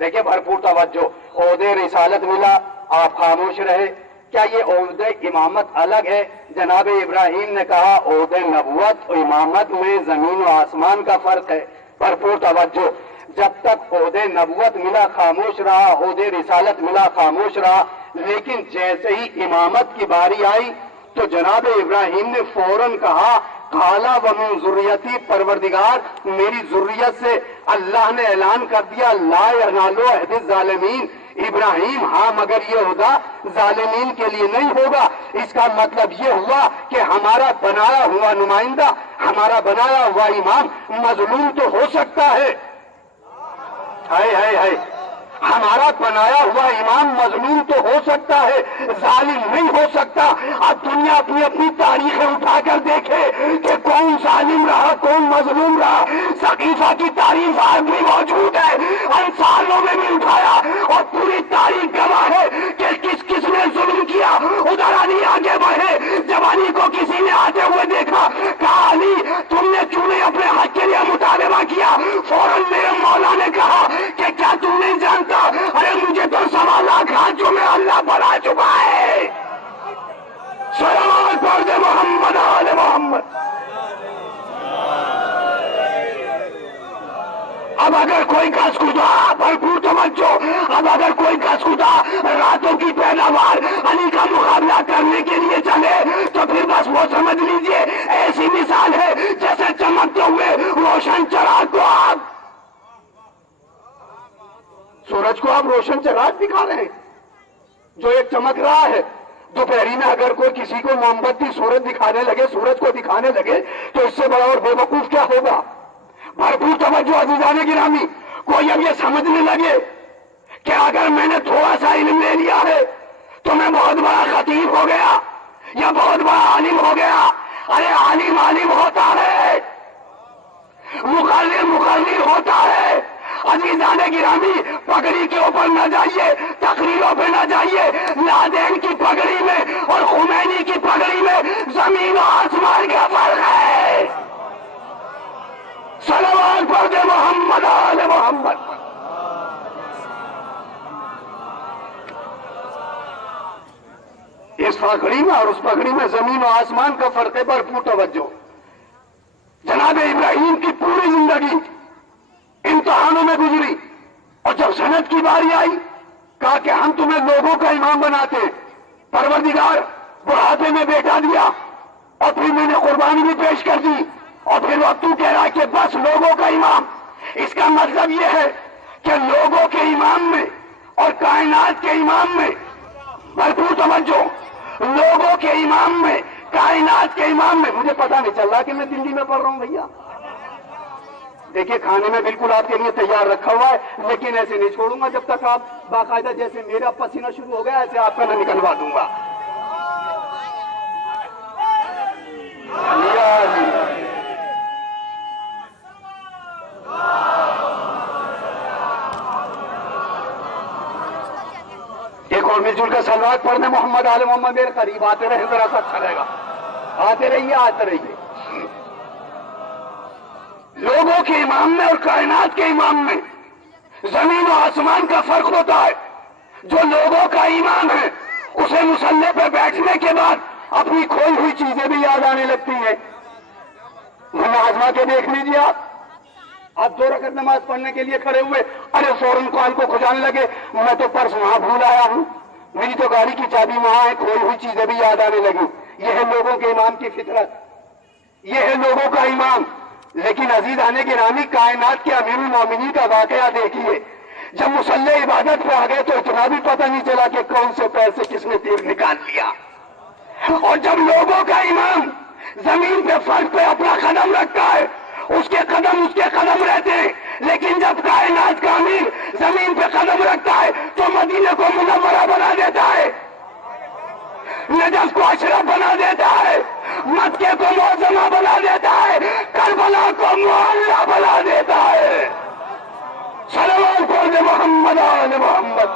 دیکھیں بھرپور توجہ، عہدے رسالت ملا، آپ خاموش رہے، کیا یہ عہدے امامت الگ ہے؟ جناب ابراہیم نے کہا عہدے نبوت اور امامت میں زمین و آسمان کا فرق ہے۔ بھرپور توجہ، جب تک عہدے نبوت ملا خاموش رہا، عہدے رسالت ملا خاموش رہا، لیکن جیسے ہی امامت کی باری آئی تو جناب ابراہیم نے فوراً کہا قالا ومن ذریتی، پروردگار میری ذریت سے اللہ نے اعلان کر دیا لا ینال عہد الظالمین۔ ابراہیم ہاں مگر یہ عہدہ ظالمین کے لیے نہیں ہوگا۔ اس کا مطلب یہ ہوا کہ ہمارا بنایا ہوا نمائندہ، ہمارا بنایا ہوا امام مظلوم تو ہو سکتا ہے، ہے ہمارا بنایا ہوا امام مظلوم تو ہو سکتا ہے، ظالم نہیں ہو سکتا۔ اب دنیا اپنی اپنی تاریخیں اٹھا کر دیکھے کہ کون ظالم رہا کون مظلوم رہا۔ ثقیفہ کی تاریخ آج بھی موجود ہے، انصاروں میں بھی اٹھایا اور پوری تاریخ گواہ ہے کہ کس کس نے ظلم کیا۔ ادھر علی آگے بڑھے، جب علی کو کسی نے آتے ہوئے دیکھا کہا علی تم نے کیوں نہیں اپنے حق کے لیے مطالبہ کیا؟ فوراً میرے مولا نے کہا کہ کیا تم نہیں جانتا، ارے مجھے تو 1.25 لاکھ حاجوں میں اللہ بنا چکا ہے۔ صلوات پڑھ دے محمد آل محمد۔ اب اگر کوئی کس خدا، بھرپور توجہ، اب اگر کوئی کس خدا راتوں کی پیداوار علی کا مقابلہ کرنے کے لیے چلے تو پھر بس وہ سمجھ لیجئے ایسی مثال ہے جیسے چمکتے ہوئے روشن چراغ کو آپ سورج کو آپ روشن چراغ دکھا رہے ہیں جو ایک چمک رہا ہے۔ دوپہری میں اگر کوئی کسی کو موم بتی سورج دکھانے لگے، سورج کو دکھانے لگے تو اس سے بڑا اور بے وقوف کیا ہوگا؟ بھرپور توجہ عزیزان گرامی، کوئی اب یہ سمجھنے لگے کہ اگر میں نے تھوڑا سا علم لے لیا ہے تو میں بہت بڑا خطیب ہو گیا یا بہت بڑا عالم ہو گیا۔ ارے عالم عالم ہوتا ہے، مقرر ہوتا ہے۔ عزیزان گرامی، پگڑی کے اوپر نہ جائیے، تقریروں پہ نہ جائیے، لادین کی پگڑی میں اور خمینی کی پگڑی میں زمین و آسمان کا فرق ہے۔ صلوات پڑھ دے محمد آل محمد۔ اس پگڑی میں اور اس پگڑی میں زمین و آسمان کا فرق ہے۔ بھرپور توجہ، جناب ابراہیم کی پوری زندگی امتحانوں میں گزری اور جب سنت کی باری آئی کہا کہ ہم تمہیں لوگوں کا امام بناتے ہیں۔ پروردگار بڑھاپے میں بیٹا دیا اور پھر میں نے قربانی بھی پیش کر دی اور پھر اب تو کہہ رہا ہے کہ بس لوگوں کا امام۔ اس کا مطلب یہ ہے کہ لوگوں کے امام میں اور کائنات کے امام میں، بھرپور توجہ، لوگوں کے امام میں کائنات کے امام میں، مجھے پتہ نہیں چل رہا کہ میں دلی میں پڑھ رہا ہوں بھیا۔ دیکھیے کھانے میں بالکل آپ کے لیے تیار رکھا ہوا ہے، لیکن ایسے نہیں چھوڑوں گا جب تک آپ باقاعدہ جیسے میرا پسینہ شروع ہو گیا ایسے آپ کا میں نکلوا دوں گا۔ ایک اور مل جل کر صلوات پڑھنے محمد آل محمد، میرے قریب آتے رہے ذرا سا اچھا رہے گا، آتے رہیے آتے رہیے۔ لوگوں کے امام میں اور کائنات کے امام میں زمین و آسمان کا فرق ہوتا ہے۔ جو لوگوں کا امام ہے اسے مصلی پہ بیٹھنے کے بعد اپنی کھوئی ہوئی چیزیں بھی یاد آنے لگتی ہیں۔ آزما کے دیکھ لیجیے، آپ 2 رکعت نماز پڑھنے کے لیے کھڑے ہوئے، ارے فوراً کال کو کھجانے لگے میں تو پرس وہاں بھول آیا ہوں، میری تو گاڑی کی چابی وہاں ہے، کھوئی ہوئی چیزیں بھی یاد آنے لگی۔ یہ ہے لوگوں کے امام کی فطرت، یہ ہے لوگوں کا امام۔ لیکن عزیزان گرامی، کائنات کے امیر المومنین کا واقعہ دیکھیے، جب مصلی عبادت پہ آ گئے تو اتنا بھی پتہ نہیں چلا کہ کون سے پیر سے کس نے تیر نکال لیا۔ اور جب لوگوں کا امام زمین پہ فرق پہ اپنا قدم رکھتا ہے، اس کے قدم رہتے ہیں، لیکن جب کائنات کا امیر زمین پہ قدم رکھتا ہے تو مدینے کو منورہ بنا دیتا ہے، نجف کو اشرف بنا دیتا ہے، مکے کو معظمہ بنا دیتا ہے، کربلا کو معلیٰ بنا دیتا ہے۔ صلوات پڑھ دے محمد آل محمد۔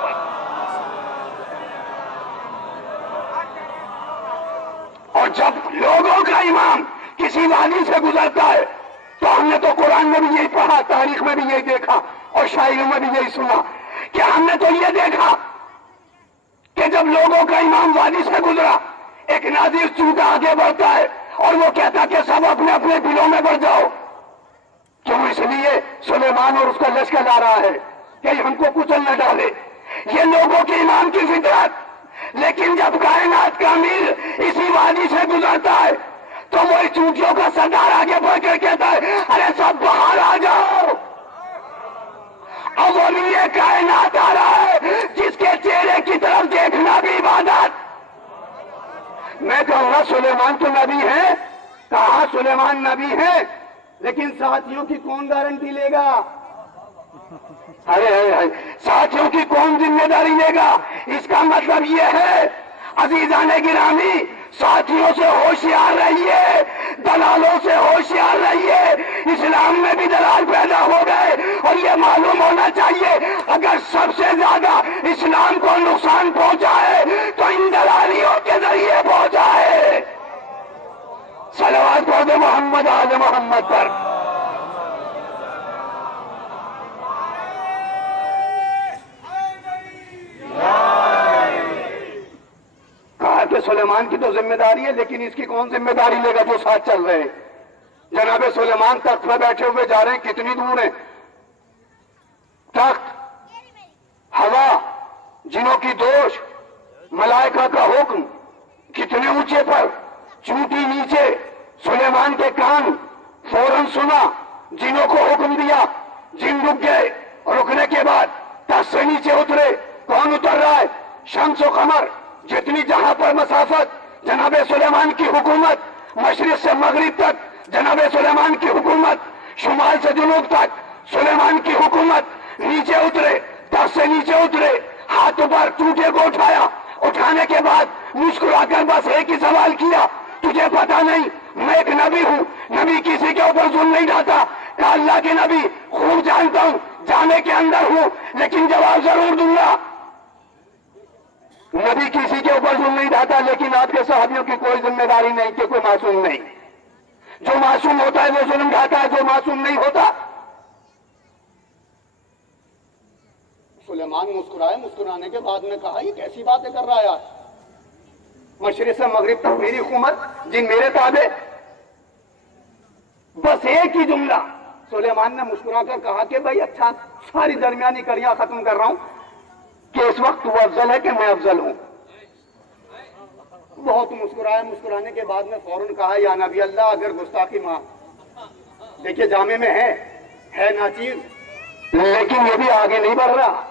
اور جب لوگوں کا امام کسی وادی سے گزرتا ہے تو ہم نے تو قرآن میں بھی یہی پڑھا، تاریخ میں بھی یہی دیکھا اور شاعریوں میں بھی یہی سنا کہ ہم نے تو یہ دیکھا کہ جب لوگوں کا امام وادی سے گزرا، ایک نادر چونٹا آگے بڑھتا ہے اور وہ کہتا کہ سب اپنے اپنے بلوں میں بڑھ جاؤ. کیوں؟ اس لیے سلیمان اور اس کا لشکر آ رہا ہے کہ ہم کو کچل نہ ڈالے. یہ لوگوں کے امام کی فطرت. لیکن جب کائنات کا امیر اسی وادی سے گزرتا ہے تو وہ چونٹیوں کا سردار آگے بڑھ کر کہتا ہے ارے سب باہر آ جاؤ. اب وہ یہ کائنات آ رہا ہے جس کے چہرے کی طرف دیکھنا بھی عبادت. میں کہوں گا سلیمان تو نبی ہے، کہا سلیمان نبی ہے، لیکن ساتھیوں کی کون گارنٹی لے گا؟ ارے ساتھیوں کی کون ذمہ داری لے گا؟ اس کا مطلب یہ ہے عزیزان گرامی، ساتھیوں سے ہوشیار رہیے، دلالوں سے ہوشیار رہیے. اسلام میں بھی دلال پیدا ہو گئے اور یہ معلوم ہونا چاہیے اگر سب سے زیادہ اسلام کو نقصان پہنچا ہے تو ان دلالیوں کے ذریعے پہنچا ہے. صلوات پڑھ دو محمد آل محمد پر. کہا کہ سلیمان کی تو ذمہ داری ہے، لیکن اس کی کون ذمہ داری لے گا جو ساتھ چل رہے ہیں؟ جناب سلیمان تخت پر بیٹھے ہوئے جا رہے ہیں، کتنی دور ہیں؟ تخت، ہوا، جنوں کی دوش، ملائکہ کا حکم، کتنے اونچے پر، چونٹی نیچے، سلیمان کے کان، فوراً سنا، جنوں کو حکم دیا، جن رک گئے. رکنے کے بعد تخت سے نیچے اترے. کون اتر رہا ہے؟ شمس و قمر. جتنی جہاں پر مسافت، جناب سلیمان کی حکومت، مشرق سے مغرب تک جناب سلیمان کی حکومت، شمال سے جنوب تک سلیمان کی حکومت. نیچے اترے، تخت سے نیچے اترے، ہاتھوں پر چونٹے کو اٹھایا. اٹھانے کے بعد مسکرا کر بس ایک ہی سوال کیا، تجھے پتا نہیں میں ایک نبی ہوں، نبی کسی کے اوپر ظلم نہیں ڈھاتا. کہا اللہ کے نبی خوب جانتا ہوں، جانے کے اندر ہوں، لیکن جواب ضرور دوں گا. نبی کسی کے اوپر ظلم نہیں ڈھاتا، لیکن آپ کے صحابیوں کی کوئی ذمہ داری نہیں کہ کوئی معصوم نہیں. جو معصوم ہوتا ہے وہ ظلم ڈھاتا ہے، جو معصوم نہیں ہوتا. سلیمان مسکرائے. مسکرانے کے بعد میں کہا یہ کیسی باتیں کر رہا ہے یار؟ مشرق سے مغرب تک میری حکومت، جن میرے تابع. بس ایک ہی جملہ سلیمان نے مسکرا کر کہا کہ بھائی اچھا، ساری درمیانی کڑیاں ختم کر رہا ہوں کہ اس وقت وہ افضل ہے کہ میں افضل ہوں. بہت مسکرائے. مسکرانے کے بعد میں فوراً کہا یا نبی اللہ اگر گستاخی معاف. دیکھیے جامع میں ہے ناچیز، لیکن یہ بھی آگے نہیں بڑھ رہا،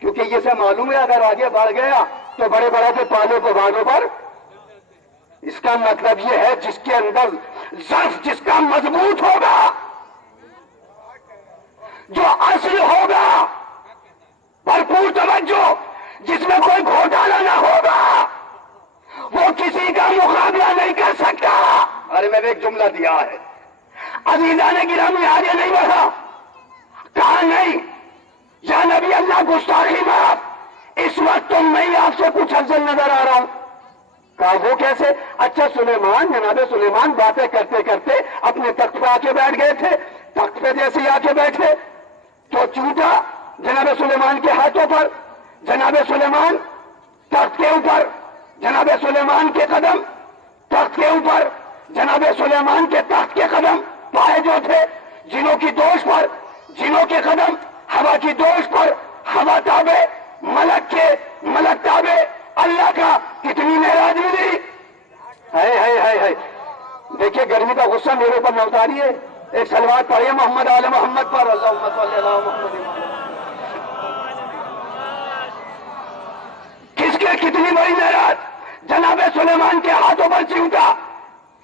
کیونکہ یہ سے معلوم ہے اگر آگے بڑھ گیا تو بڑے بڑے کے پالوں کو باندھوں پر. اس کا مطلب یہ ہے جس کے اندر ظرف جس کا مضبوط ہوگا، جو اصل ہوگا، بھرپور توجہ، جس میں کوئی گھوٹالہ نہ ہوگا، وہ کسی کا مقابلہ نہیں کر سکتا. ارے میں نے ایک جملہ دیا ہے. عزیزان گرامی آگے نہیں بڑھا. کہا نہیں یا نبی اللہ گستاخی معاف، اس وقت تو میں آپ سے کچھ افضل نظر آ رہا ہوں. کہا وہ کیسے؟ اچھا سلیمان، جناب سلیمان باتیں کرتے کرتے اپنے تخت پہ آ کے بیٹھ گئے تھے. تخت پہ جیسے ہی آ کے بیٹھے تو چونٹا جناب سلیمان کے ہاتھوں پر، جناب سلیمان تخت کے اوپر، جناب سلیمان کے قدم تخت کے اوپر، جناب سلیمان کے تخت کے قدم پائے جو تھے جنوں کی دوش پر، جنوں کے قدم ہوا کی دوش پر، ہوا تابع، ملک تابع. اللہ کا کتنی معراج ملی. ہے دیکھیے گرمی کا غصہ میرے اوپر نہ اتاریے. ایک صلوات پڑھیے محمد آل محمد پر. اللہم صلی علی محمد. کس کے کتنی بڑی معراج؟ جناب سلیمان کے ہاتھوں پر چمٹا،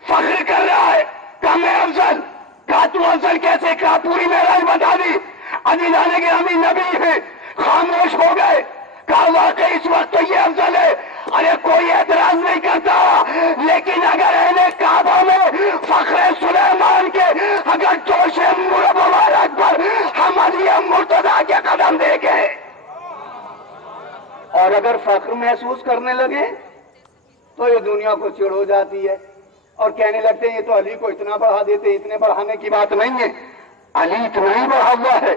فخر کر رہا ہے کہ میں افضل. کہا تو افضل کیسے؟ کہا پوری معراج بتا دی. عزیزان گرامی نبی ہیں، خاموش ہو گئے. کہا واقعی اس وقت تو یہ افضل ہے. ارے کوئی اعتراض نہیں کرتا، لیکن اگر اہل کعبہ میں فخر سلیمان کے اگر جوش مبارک پر ہم علی مرتضیٰ کے قدم دیکھیں اور اگر فخر محسوس کرنے لگے تو یہ دنیا کو چڑ ہو جاتی ہے اور کہنے لگتے ہیں یہ تو علی کو اتنا بڑھا دیتے. اتنے بڑھانے کی بات نہیں ہے. علی اتنا ہی بڑھا ہوا ہے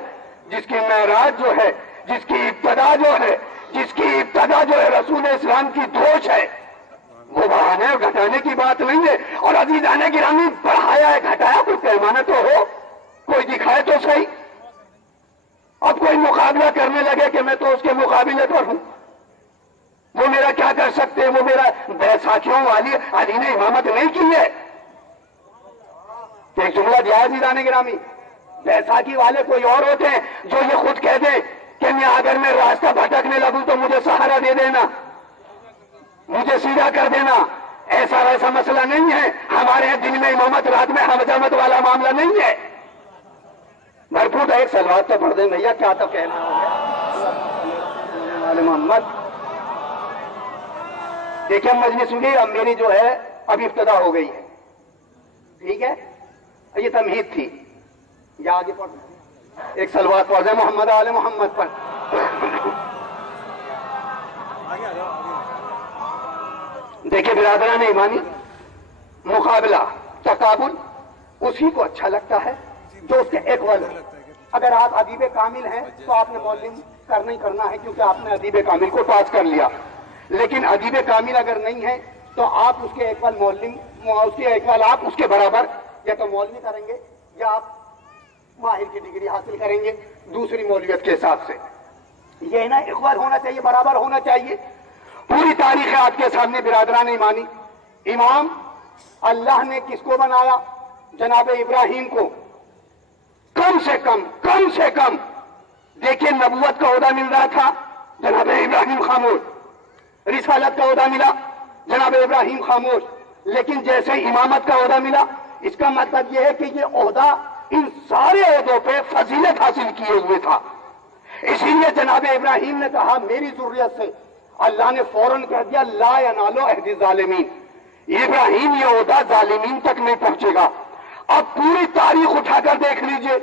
جس کی معراج جو ہے، جس کی ابتدا ابتدا جو ہے، جس کی ابتدا جو ہے رسول اسلام کی دوش ہے، وہ بڑھانے اور گھٹانے کی بات نہیں ہے۔ اور عزیزان گرامی، بڑھایا ہے گھٹایا کوئی پیمانہ تو ہو، کوئی دکھائے تو صحیح۔ اب کوئی مقابلہ کرنے لگے کہ میں تو اس کے مقابلے پر ہوں، وہ میرا کیا کر سکتے، وہ میرا بیساکھیوں والی علی نے امامت نہیں کی ہے۔ ایک جملہ دیا ہے عزیزان گرامی، بیساکھی والے کوئی اور ہوتے ہیں جو یہ خود کہہ دیں کہ میں اگر میں راستہ بھٹکنے لگوں تو مجھے سہارا دے دینا، مجھے سیدھا کر دینا۔ ایسا ویسا مسئلہ نہیں ہے ہمارے یہاں، دن میں امامت رات میں حجامت والا معاملہ نہیں ہے۔ بھرپور ایک سلوات تو پڑھ دیں بھیا، کیا تو کہنا ہے محمد۔ دیکھیں مجلس میں اب میری جو ہے اب ابتدا ہو گئی ہے، ٹھیک ہے، یہ تمہید تھی، یا آگے پڑھ ایک سلوات پڑھ دیں محمد آل محمد پر۔ دیکھیں برادران ایمانی، مقابلہ تقابل اسی کو اچھا لگتا ہے جو اس کے اقوال ہے۔ اگر آپ ادیب کامل ہیں تو آپ نے معلم کرنا ہی کرنا ہے، کیونکہ آپ نے ادیب کامل کو پاس کر لیا۔ لیکن ادیب کامل اگر نہیں ہے تو آپ اس کے اقوال معلم، اس کے اقوال آپ اس کے برابر یا تو مولوی کریں گے یا آپ ماہر کی ڈگری حاصل کریں گے دوسری مولویت کے حساب سے۔ یہ نا اقوال ہونا چاہیے، برابر ہونا چاہیے۔ پوری تاریخ آج کے سامنے برادران ایمانی، امام اللہ نے کس کو بنایا؟ جناب ابراہیم کو۔ کم سے کم دیکھیں نبوت کا عہدہ مل رہا تھا جناب ابراہیم خاموش، رسالت کا عہدہ ملا جناب ابراہیم خاموش، لیکن جیسے امامت کا عہدہ ملا، اس کا مطلب یہ ہے کہ یہ عہدہ ان سارے عہدوں پہ فضیلت حاصل کیے ہوئے تھا۔ اسی لیے جناب ابراہیم نے کہا میری ذریت سے، اللہ نے فوراً کہہ دیا لا ینالو عہد الظالمین، ابراہیم یہ عہدہ ظالمین تک نہیں پہنچے گا۔ اب پوری تاریخ اٹھا کر دیکھ لیجئے،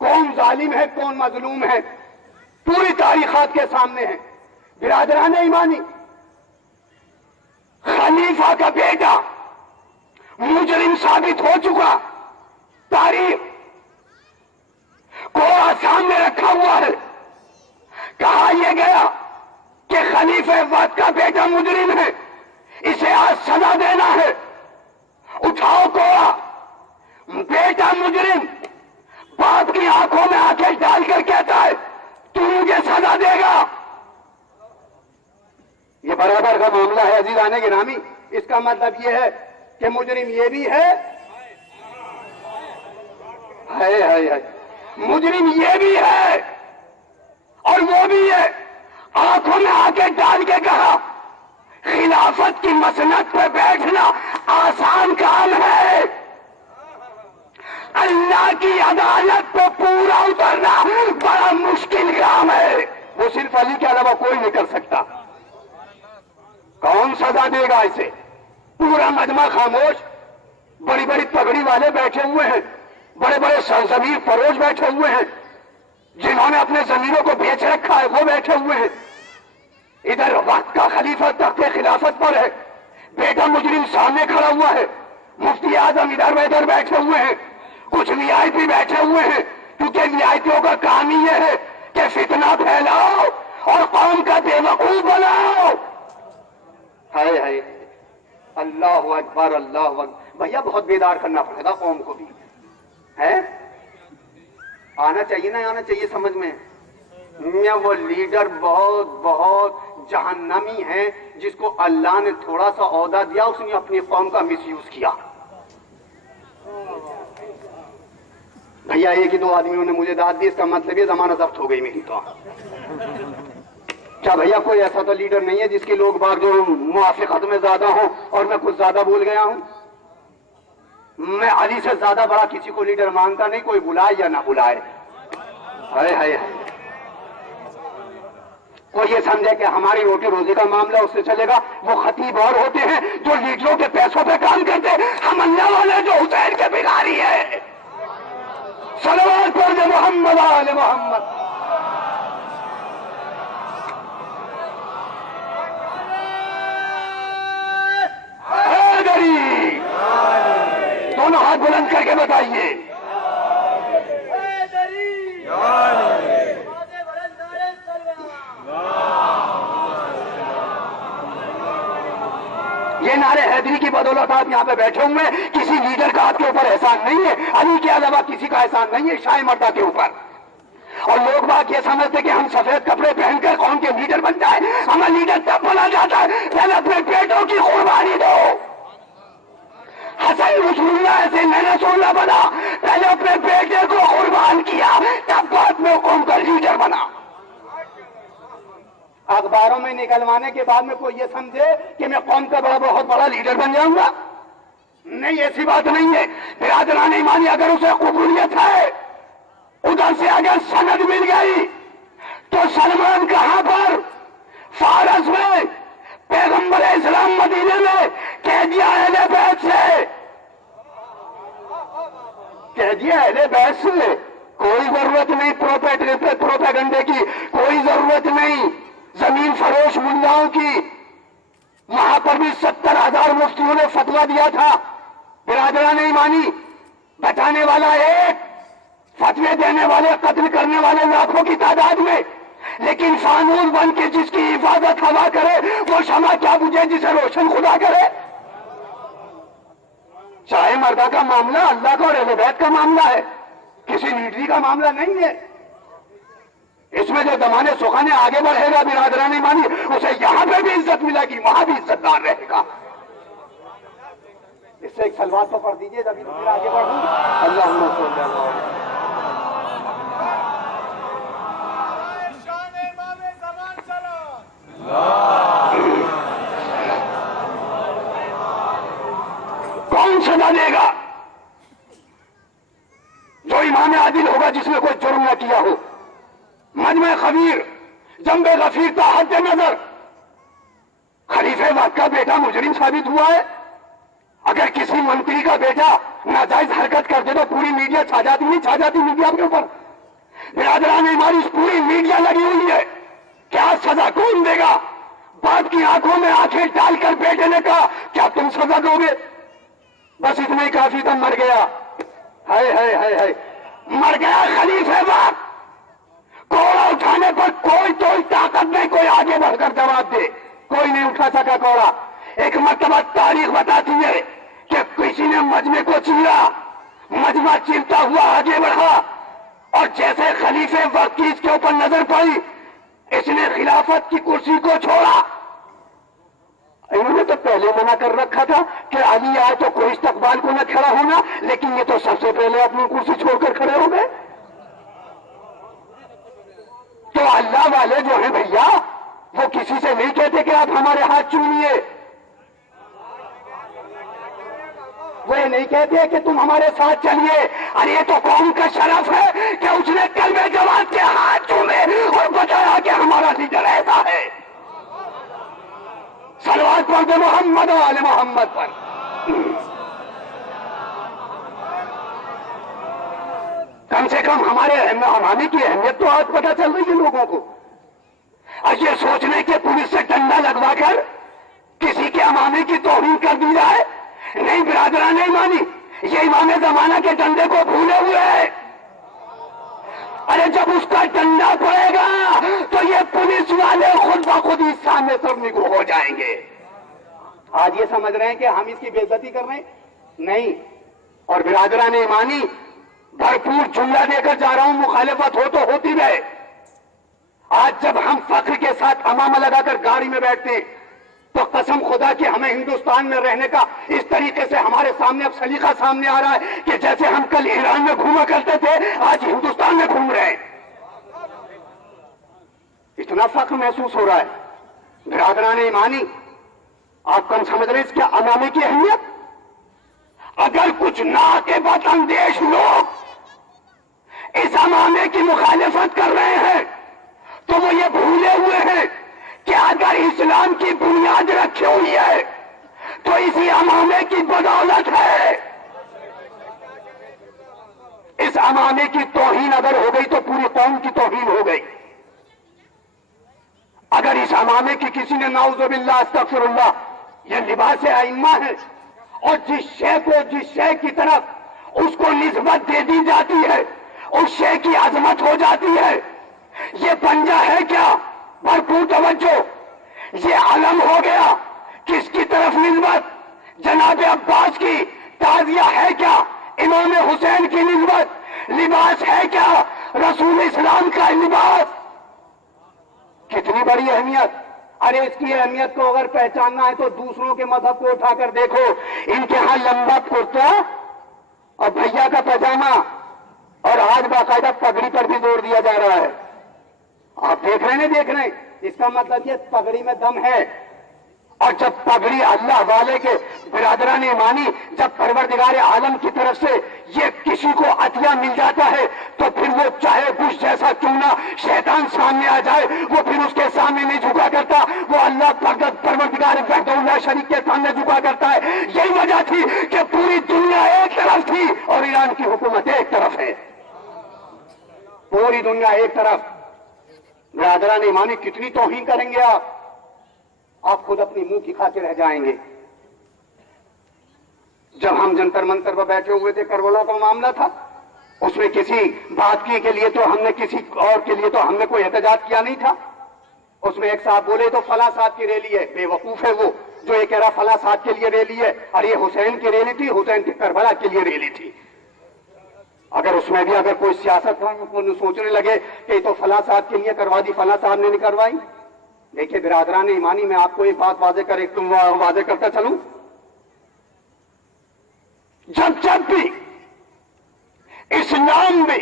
کون ظالم ہے کون مظلوم ہے، پوری تاریخات کے سامنے ہے۔ برادران ایمانی، خلیفہ کا بیٹا مجرم ثابت ہو چکا، تاریخ کو سامنے رکھا ہوا ہے، کہا یہ گیا کہ خلیفہ وقت کا بیٹا مجرم ہے، اسے آج سزا دینا ہے۔ اٹھاؤ کوڑا، بیٹا مجرم باپ کی آنکھوں میں آنکھیں ڈال کر کہتا ہے تو مجھے سزا دے گا۔ یہ برابر کا معاملہ ہے عزیزان گرامی۔ اس کا مطلب یہ ہے کہ مجرم یہ بھی ہے، مجرم یہ بھی ہے اور وہ بھی ہے۔ آنکھوں میں آنکھیں ڈال کے کہا خلافت کی مسند پہ بیٹھنا آسان کام ہے، اللہ کی عدالت پہ پورا اترنا بڑا مشکل کام ہے۔ وہ صرف علی کے علاوہ کوئی نہیں کر سکتا۔ کون سزا دے گا اسے؟ پورا مجمع خاموش، بڑی بڑی پگڑی والے بیٹھے ہوئے ہیں، بڑے بڑے سرزمین فروش بیٹھے ہوئے ہیں، جنہوں نے اپنے زمینوں کو بیچ رکھا ہے وہ بیٹھے ہوئے ہیں۔ ادھر وقت کا خلیفہ تخت خلافت پر ہے، بیٹا مجرم سامنے کھڑا ہوا ہے، مفتی اعظم ادھر بیٹھے ہوئے ہیں، کچھ وی آئی پی بیٹھے ہوئے ہیں، کیونکہ وی آئی پیوں کا کام ہی یہ ہے کہ فتنہ پھیلاؤ اور قوم کا بے وقوف بناؤ۔ ہائے اللہ اکبر اللہ اکبر۔ بھیا بہت بیدار کرنا پڑے گا قوم کو بھی، ہے آنا چاہیے نہ آنا چاہیے سمجھ میں۔ وہ لیڈر بہت جہنمی ہے جس کو اللہ نے تھوڑا سا عہدہ دیا، اس نے اپنی قوم کا مس یوز کیا۔ بھیا ایک ہی دو آدمیوں نے مجھے داد دی، اس کا مطلب یہ زمانہ ضبط ہو گئی میری تو۔ کیا بھیا کوئی ایسا تو لیڈر نہیں ہے جس کے لوگ باغ جو موافقت میں زیادہ ہوں اور میں کچھ زیادہ بول گیا ہوں؟ میں علی سے زیادہ بڑا کسی کو لیڈر مانتا نہیں، کوئی بلائے یا نہ بلائے۔ ہائے کوئی یہ سمجھے کہ ہماری روٹی روزی کا معاملہ اس سے چلے گا؟ وہ خطیب اور ہوتے ہیں جو لیڈروں کے پیسوں پہ کام کرتے ہیں، ہم اللہ والے جو حسین کے بگاری ہے۔ صلوات پڑھ دے محمد آل محمد۔ حیدری، دونوں ہاتھ بلند کر کے بتائیے۔ یہ نعرے حیدری کی بدولت آپ یہاں پہ بیٹھے ہوئے ہیں، کسی لیڈر کا آپ کے اوپر احسان نہیں ہے، علی کے علاوہ کسی کا احسان نہیں ہے شاہ مردہ کے اوپر. اور لوگ باق یہ سمجھتے کہ ہم سفید کپڑے پہن کر قوم کے لیڈر بن جائیں. ہمیں لیڈر تب بنا جاتا ہے پہلے اپنے بیٹوں کی قربانی دو. حسن رسول اللہ ایسے رسول اللہ بنا، پہلے اپنے بیٹے کو قربان کیا تب بعد میں قوم کا لیڈر بنا. اخباروں میں نکلوانے کے بعد میں کوئی یہ سمجھے کہ میں قوم کا بہت بڑا لیڈر بن جاؤں گا، نہیں، ایسی بات نہیں ہے. برادران ایمانی اگر اسے قبولیت ہے، ادھر سے اگر سند مل گئی تو سلمان کہاں پر؟ فارس میں. پیغمبر اسلام مدینے میں کہہ دیا اہل بیت سے، کہہ دیا اہل بیت سے کوئی ضرورت نہیں پروپیگنڈے کی، کوئی ضرورت نہیں زمین فروش ملاؤں کی. وہاں پر بھی 70,000 مفتیوں نے فتویٰ دیا تھا. برادران ایمانی بچانے والا ایک، فتوے دینے والے قتل کرنے والے لاکھوں کی تعداد میں، لیکن فانوس بن کے جس کی حفاظت ہوا کرے وہ شمع کیا بجھے جسے روشن خدا کرے. شاہ مردہ کا معاملہ اللہ کا اور اہل بیت کا معاملہ ہے، کسی لیڈری کا معاملہ نہیں ہے. اس میں جو زمانے سکھانے آگے بڑھے گا برادران ایمانی، اسے یہاں پہ بھی عزت ملے گی، وہاں بھی عزت دار رہے گا. اس سے ایک سلوات تو پڑھ دیجئے تبھی تو پھر آگے بڑھوں. اللہم صلی اللہ کون سزا دے گا؟ جو امام عادل ہوگا جس نے کوئی جرم نہ کیا ہو. مجمع خبیر جنب غفیر تا حد نظر خلیفہ وقت کا بیٹا مجرم ثابت ہوا ہے. اگر کسی منتری کا بیٹا ناجائز حرکت کر دے تو پوری میڈیا چھا جاتی نہیں، چھا جاتی میڈیا کے اوپر. برادران ہماری پوری میڈیا لگی ہوئی ہے. کیا سزا کون دے گا؟ باپ کی آنکھوں میں آنکھیں ڈال کر بیٹے نے کہا کیا تم سزا دو گے؟ بس اتنا ہی کافی تھا، مر گیا. ہائے ہائے ہائے ہائے، مر گیا خلیفہ وقت. کوڑا اٹھانے پر کوئی طاقت نہیں کوئی آگے بڑھ کر جواب دے، کوئی نہیں اٹھا سکا کوڑا. ایک مرتبہ تاریخ بتاتی ہے کہ کسی نے مجمع کو چیرا، مجمع چیرتا ہوا آگے بڑھا اور جیسے خلیفہ وقت کی اس کے اوپر نظر پڑی اس نے خلافت کی کرسی کو چھوڑا. انہوں نے تو پہلے منع کر رکھا تھا کہ علی آئے تو کوئی استقبال کو نہ کھڑا ہونا، لیکن یہ تو سب سے پہلے اپنی کرسی چھوڑ کر کھڑے ہو گئے. تو اللہ والے جو ہیں بھیا وہ کسی سے نہیں کہتے کہ آپ ہمارے ہاتھ چومیے، وہ یہ نہیں کہتے کہ تم ہمارے ساتھ چلیے. ارے یہ تو قوم کا شرف ہے کہ اس نے کلمہ جواد کے ہاتھ چومے اور بتایا کہ ہمارا لیڈر ایسا ہے. صلوات پڑھ دے محمد و آل محمد پر. کم سے کم ہمارے امامی کی اہمیت تو آج پتہ چل رہی ہے لوگوں کو. اور یہ سوچنے کے پولیس سے ڈنڈا لگوا کر کسی کے امامی کی توہین کر دی جائے، نہیں برادران ایمانی، یہ امام زمانہ کے ڈنڈے کو بھولے ہوئے ہے. ارے جب اس کا ڈنڈا پڑے گا تو یہ پولیس والے خود بخود اس سامنے سرنگو ہو جائیں گے. آج یہ سمجھ رہے ہیں کہ ہم اس کی بے عزتی کر رہے ہیں؟ نہیں. اور برادران ایمانی بھرپور جملہ دے کر جا رہا ہوں، مخالفت ہو تو ہوتی رہے. آج جب ہم فخر کے ساتھ امامہ لگا کر گاڑی میں بیٹھتے ہیں تو قسم خدا کہ ہمیں ہندوستان میں رہنے کا اس طریقے سے ہمارے سامنے اب سلیقہ سامنے آ رہا ہے کہ جیسے ہم کل ایران میں گھوما کرتے تھے آج ہندوستان میں گھوم رہے ہیں. اتنا فخر محسوس ہو رہا ہے. برادران ایمانی آپ کم سمجھ رہے ہیں اس کے امامے کی اہمیت؟ اگر کچھ ناقابل اندیش لوگ اس امامے کی مخالفت کر رہے ہیں تو وہ یہ بھولے ہوئے ہیں کہ اگر اسلام کی بنیاد رکھی ہوئی ہے تو اسی امامے کی بدولت ہے. اس امامے کی توہین اگر ہو گئی تو پوری قوم کی توہین ہو گئی. اگر اس امامے کی کسی نے نعوذ باللہ استغفر اللہ، یہ لباس ائمہ ہے اور جس شے کو جس شے کی طرف اس کو نسبت دے دی جاتی ہے اس شے کی عظمت ہو جاتی ہے. یہ پنجہ ہے کیا؟ بھرپور توجہ. یہ علم ہو گیا کس کی طرف نسبت؟ جناب عباس کی تعزیہ ہے کیا؟ امام حسین کی نسبت لباس ہے کیا؟ رسول اسلام کا لباس؟ کتنی بڑی اہمیت! ارے اس کی اہمیت کو اگر پہچاننا ہے تو دوسروں کے مذہب کو اٹھا کر دیکھو. ان کے ہاں لمبا کرتا اور بھیا کا پاجامہ، اور آج باقاعدہ پگڑی پر بھی زور دیا جا رہا ہے. آپ دیکھ رہے ہیں. اس کا مطلب یہ پگڑی میں دم ہے. اور جب پگڑی اللہ والے کے برادران ایمانی، جب پروردگار عالم کی طرف سے یہ کسی کو عطیہ مل جاتا ہے تو پھر وہ چاہے بش جیسا چونا شیطان سامنے آ جائے وہ پھر اس کے سامنے نہیں جھکا کرتا، وہ اللہ پروردگار وحدہ اللہ شریک کے سامنے جھکا کرتا ہے. یہی وجہ تھی کہ پوری دنیا ایک طرف تھی اور ایران کی حکومت ایک طرف ہے. پوری دنیا ایک طرف. برادران ایمانی کتنی توہین کریں گے آپ خود اپنی منہ کی کھا کے رہ جائیں گے. جب ہم جنتر منتر پر بیٹھے ہوئے تھے، کربلا کا معاملہ تھا، اس میں کسی بات کی کے لیے تو ہم نے کسی اور کے لیے تو ہم نے کوئی احتجاج کیا نہیں تھا. اس میں ایک صاحب بولے تو فلاں صاحب کی ریلی ہے. بے وقوف ہے وہ جو یہ کہہ رہا فلاں صاحب کے لیے ریلی ہے، اور یہ حسین کی ریلی تھی، حسین کی کربلا کے لیے ریلی تھی. اگر اس میں بھی اگر کوئی سیاست سوچنے لگے کہ یہ تو فلاں صاحب کے لیے کروا دی، فلاں صاحب نے نہیں کروائی. دیکھیے برادران ایمانی، میں آپ کو ایک بات واضح کرتا چلوں. جب بھی اسلام میں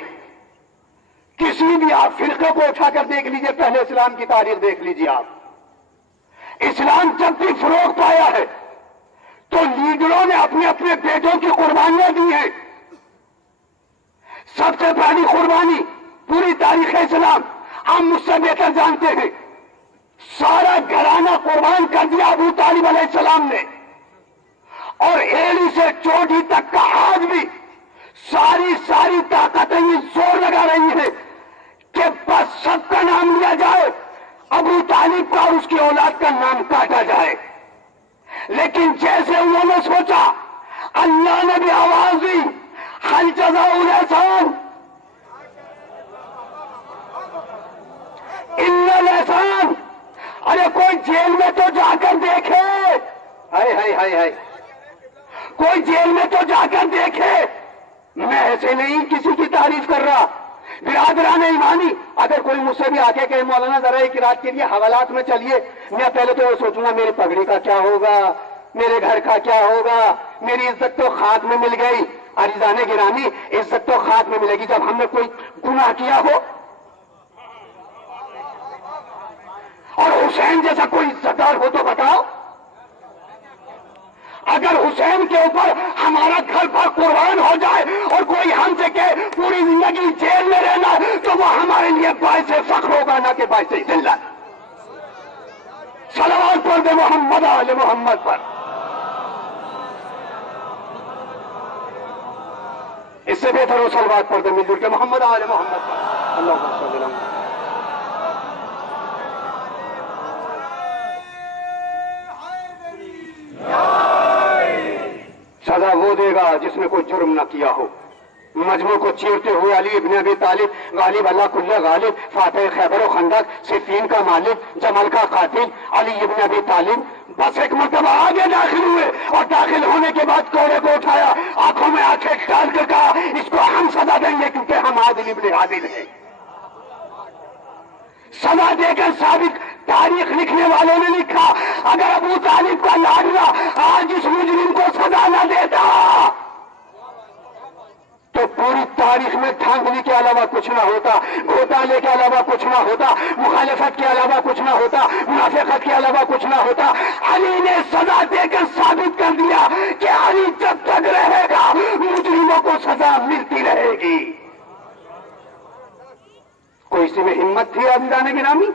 کسی بھی آپ فرقے کو اٹھا کر دیکھ لیجئے، پہلے اسلام کی تاریخ دیکھ لیجئے آپ. اسلام جب بھی فروغ پایا ہے تو لیڈروں نے اپنے اپنے بیٹوں کی قربانیاں دی ہیں. سب سے پہلی قربانی پوری تاریخ اسلام آپ مجھ سے بہتر جانتے ہیں، سارا گھرانہ قربان کر دیا ابو طالب علیہ السلام نے. اور ایڑی سے چوٹی تک کا آج بھی ساری طاقتیں یہ زور لگا رہی ہیں کہ بس سب کا نام لیا جائے، ابو طالب کا اور اس کی اولاد کا نام کاٹا جائے. لیکن جیسے انہوں نے سوچا، اللہ نے بھی آواز دی، حل جزاء الاحسان الا الاحسان. ارے کوئی جیل میں تو جا کر دیکھے، ہائے ہائے ہائے ہائے، کوئی جیل میں تو جا کر دیکھے. میں ایسے نہیں کسی کی تعریف کر رہا. برادران ایمانی، اگر کوئی مجھ سے بھی آ کے کہ مولانا ذرا ایک رات کے لیے حوالات میں چلیے، میں پہلے تو یہ سوچوں گا میری پگڑی کا کیا ہوگا، میرے گھر کا کیا ہوگا. میری عزت تو خاک میں مل گئی. عزیزان گرامی، عزت تو خاک میں ملے گی جب ہم نے کوئی گناہ کیا ہو. اور حسین جیسا کوئی عزتدار ہو تو بتاؤ. اگر حسین کے اوپر ہمارا گھر پر قربان ہو جائے اور کوئی ہم سے کہ پوری زندگی جیل میں رہنا، تو وہ ہمارے لیے باعث فخر ہوگا، نہ کہ باعث ذلت. صلوات پڑھ دے محمد آل محمد پر. اس سے بہتر ہو صلوات پڑھ دے مل جل کے محمد آل محمد پر. اللہم صلی اللہ علیہ وسلم. سزا وہ دے گا جس نے کوئی جرم نہ کیا ہو. مجموع کو چیرتے ہوئے علی ابن ابی طالب، غالب اللہ کل غالب، فاتح خیبر و خندق، صفین کا مالک، جمل کا قاتل علی ابن ابی طالب بس ایک مرتبہ آگے داخل ہوئے اور داخل ہونے کے بعد کوڑے کو اٹھایا، آنکھوں میں آنکھیں ڈال کر کہا اس کو ہم سزا دیں گے کیونکہ ہم عادل ابن عادل ہیں. سزا دے کر ثابت تاریخ لکھنے والوں نے لکھا، اگر ابو طالب کا لاڈلا آج اس مجرم کو سزا نہ دیتا تو پوری تاریخ میں دھاندلی کے علاوہ کچھ نہ ہوتا، گھوٹالے کے علاوہ کچھ نہ ہوتا، مخالفت کے علاوہ کچھ نہ ہوتا، منافقت کے علاوہ کچھ نہ ہوتا. علی نے سزا دے کر ثابت کر دیا کہ علی جب تک رہے گا مجرموں کو سزا ملتی رہے گی. کوئی اسی میں ہمت تھی عزیزان گرامی؟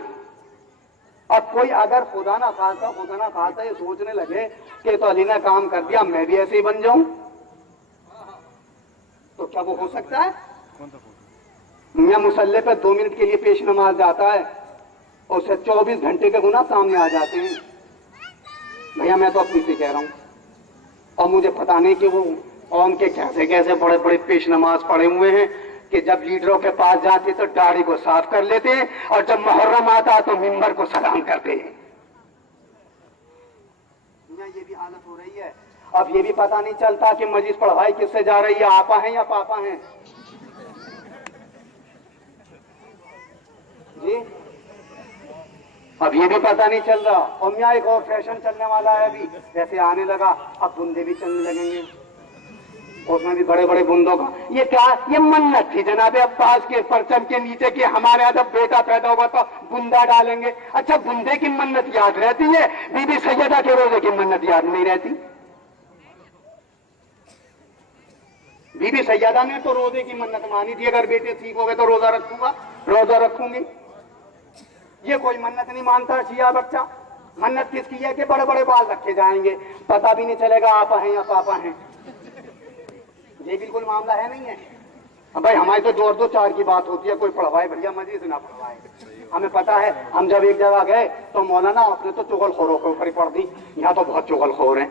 اب کوئی اگر خدا نہ خاصا یہ سوچنے لگے کہ تو علی نے کام کر دیا میں بھی ایسے ہی بن جاؤں، تو کیا وہ ہو سکتا ہے؟ میاں مسلح پہ 2 منٹ کے لیے پیش نماز جاتا ہے اور اسے 24 گھنٹے کے گناہ سامنے آ جاتے ہیں. بھیا میں تو اپنی سے کہہ رہا ہوں، اور مجھے پتا نہیں کہ وہ قوم کے کیسے بڑے بڑے پیش نماز پڑے ہوئے ہیں کہ جب لیڈروں کے پاس جاتے تو داڑھی کو صاف کر لیتے ہیں اور جب محرم آتا تو منبر کو سلام کرتے ہیں. میاں یہ بھی حالت ہو رہی ہے، اب یہ بھی پتہ نہیں چلتا کہ مجلس پڑھوائی کس سے جا رہی ہے، آپا ہیں یا پاپا ہیں؟ جی اب یہ بھی پتہ نہیں چل رہا. اور میاں ایک اور فیشن چلنے والا ہے ابھی، جیسے آنے لگا اب بندے بھی چلنے لگیں گے، اس میں بھی بڑے بڑے بندوں کا. یہ کیا؟ یہ منت تھی جناب عباس کے پرچم کے نیچے کہ ہمارے یہاں جب بیٹا پیدا ہوگا تو بندہ ڈالیں گے. اچھا بندے کی منت یاد رہتی ہے، بی بی سیدہ کے روزے کی منت یاد نہیں رہتی. بی بی سیدہ نے تو روزے کی منت مانی تھی، اگر بیٹے ٹھیک ہو گئے تو روزہ رکھوں گا، روزہ رکھوں گی. یہ کوئی منت نہیں مانتا شیعہ بچہ. منت کس کی ہے کہ بڑے بڑے بال رکھے جائیں گے، پتہ بھی نہیں چلے گا آپا ہیں یا پاپا ہیں. یہ بالکل معاملہ ہے نہیں ہے. بھائی ہماری تو دو اور دو چار کی بات ہوتی ہے، کوئی پڑھوائے بھیا مجلس نہ پڑھوائے. ہمیں پتا ہے، ہم جب ایک جگہ گئے تو مولانا آپ نے تو چغل خوروں کے اوپر ہی پڑھ دی، یہاں تو بہت چغل خور ہیں.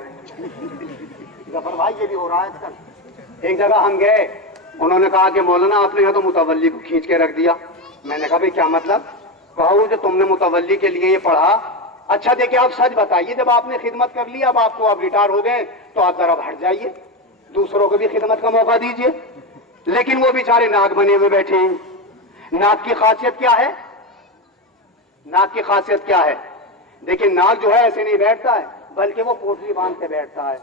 ظفر بھائی یہ بھی ہو رہا ہے آج کل. ایک جگہ ہم گئے، انہوں نے کہا کہ مولانا آپ نے یہاں تو متولی کو کھینچ کے رکھ دیا. میں نے کہا بھائی کیا مطلب؟ کہا جو تم نے متولی کے لیے یہ پڑھا. اچھا دیکھیں آپ سچ بتائیے، جب آپ نے خدمت کر لی، اب آپ کو آپ ریٹائر ہو گئے تو آپ ذرا ہٹ جائیے، دوسروں کو بھی خدمت کا موقع دیجئے. لیکن وہ بیچارے ناک بنے ہوئے بیٹھے ہیں. ناک کی خاصیت کیا ہے؟ ناک کی خاصیت کیا ہے؟ دیکھیں ناک جو ہے ایسے نہیں بیٹھتا ہے، بلکہ وہ پوٹلی باندھ کے بیٹھتا ہے.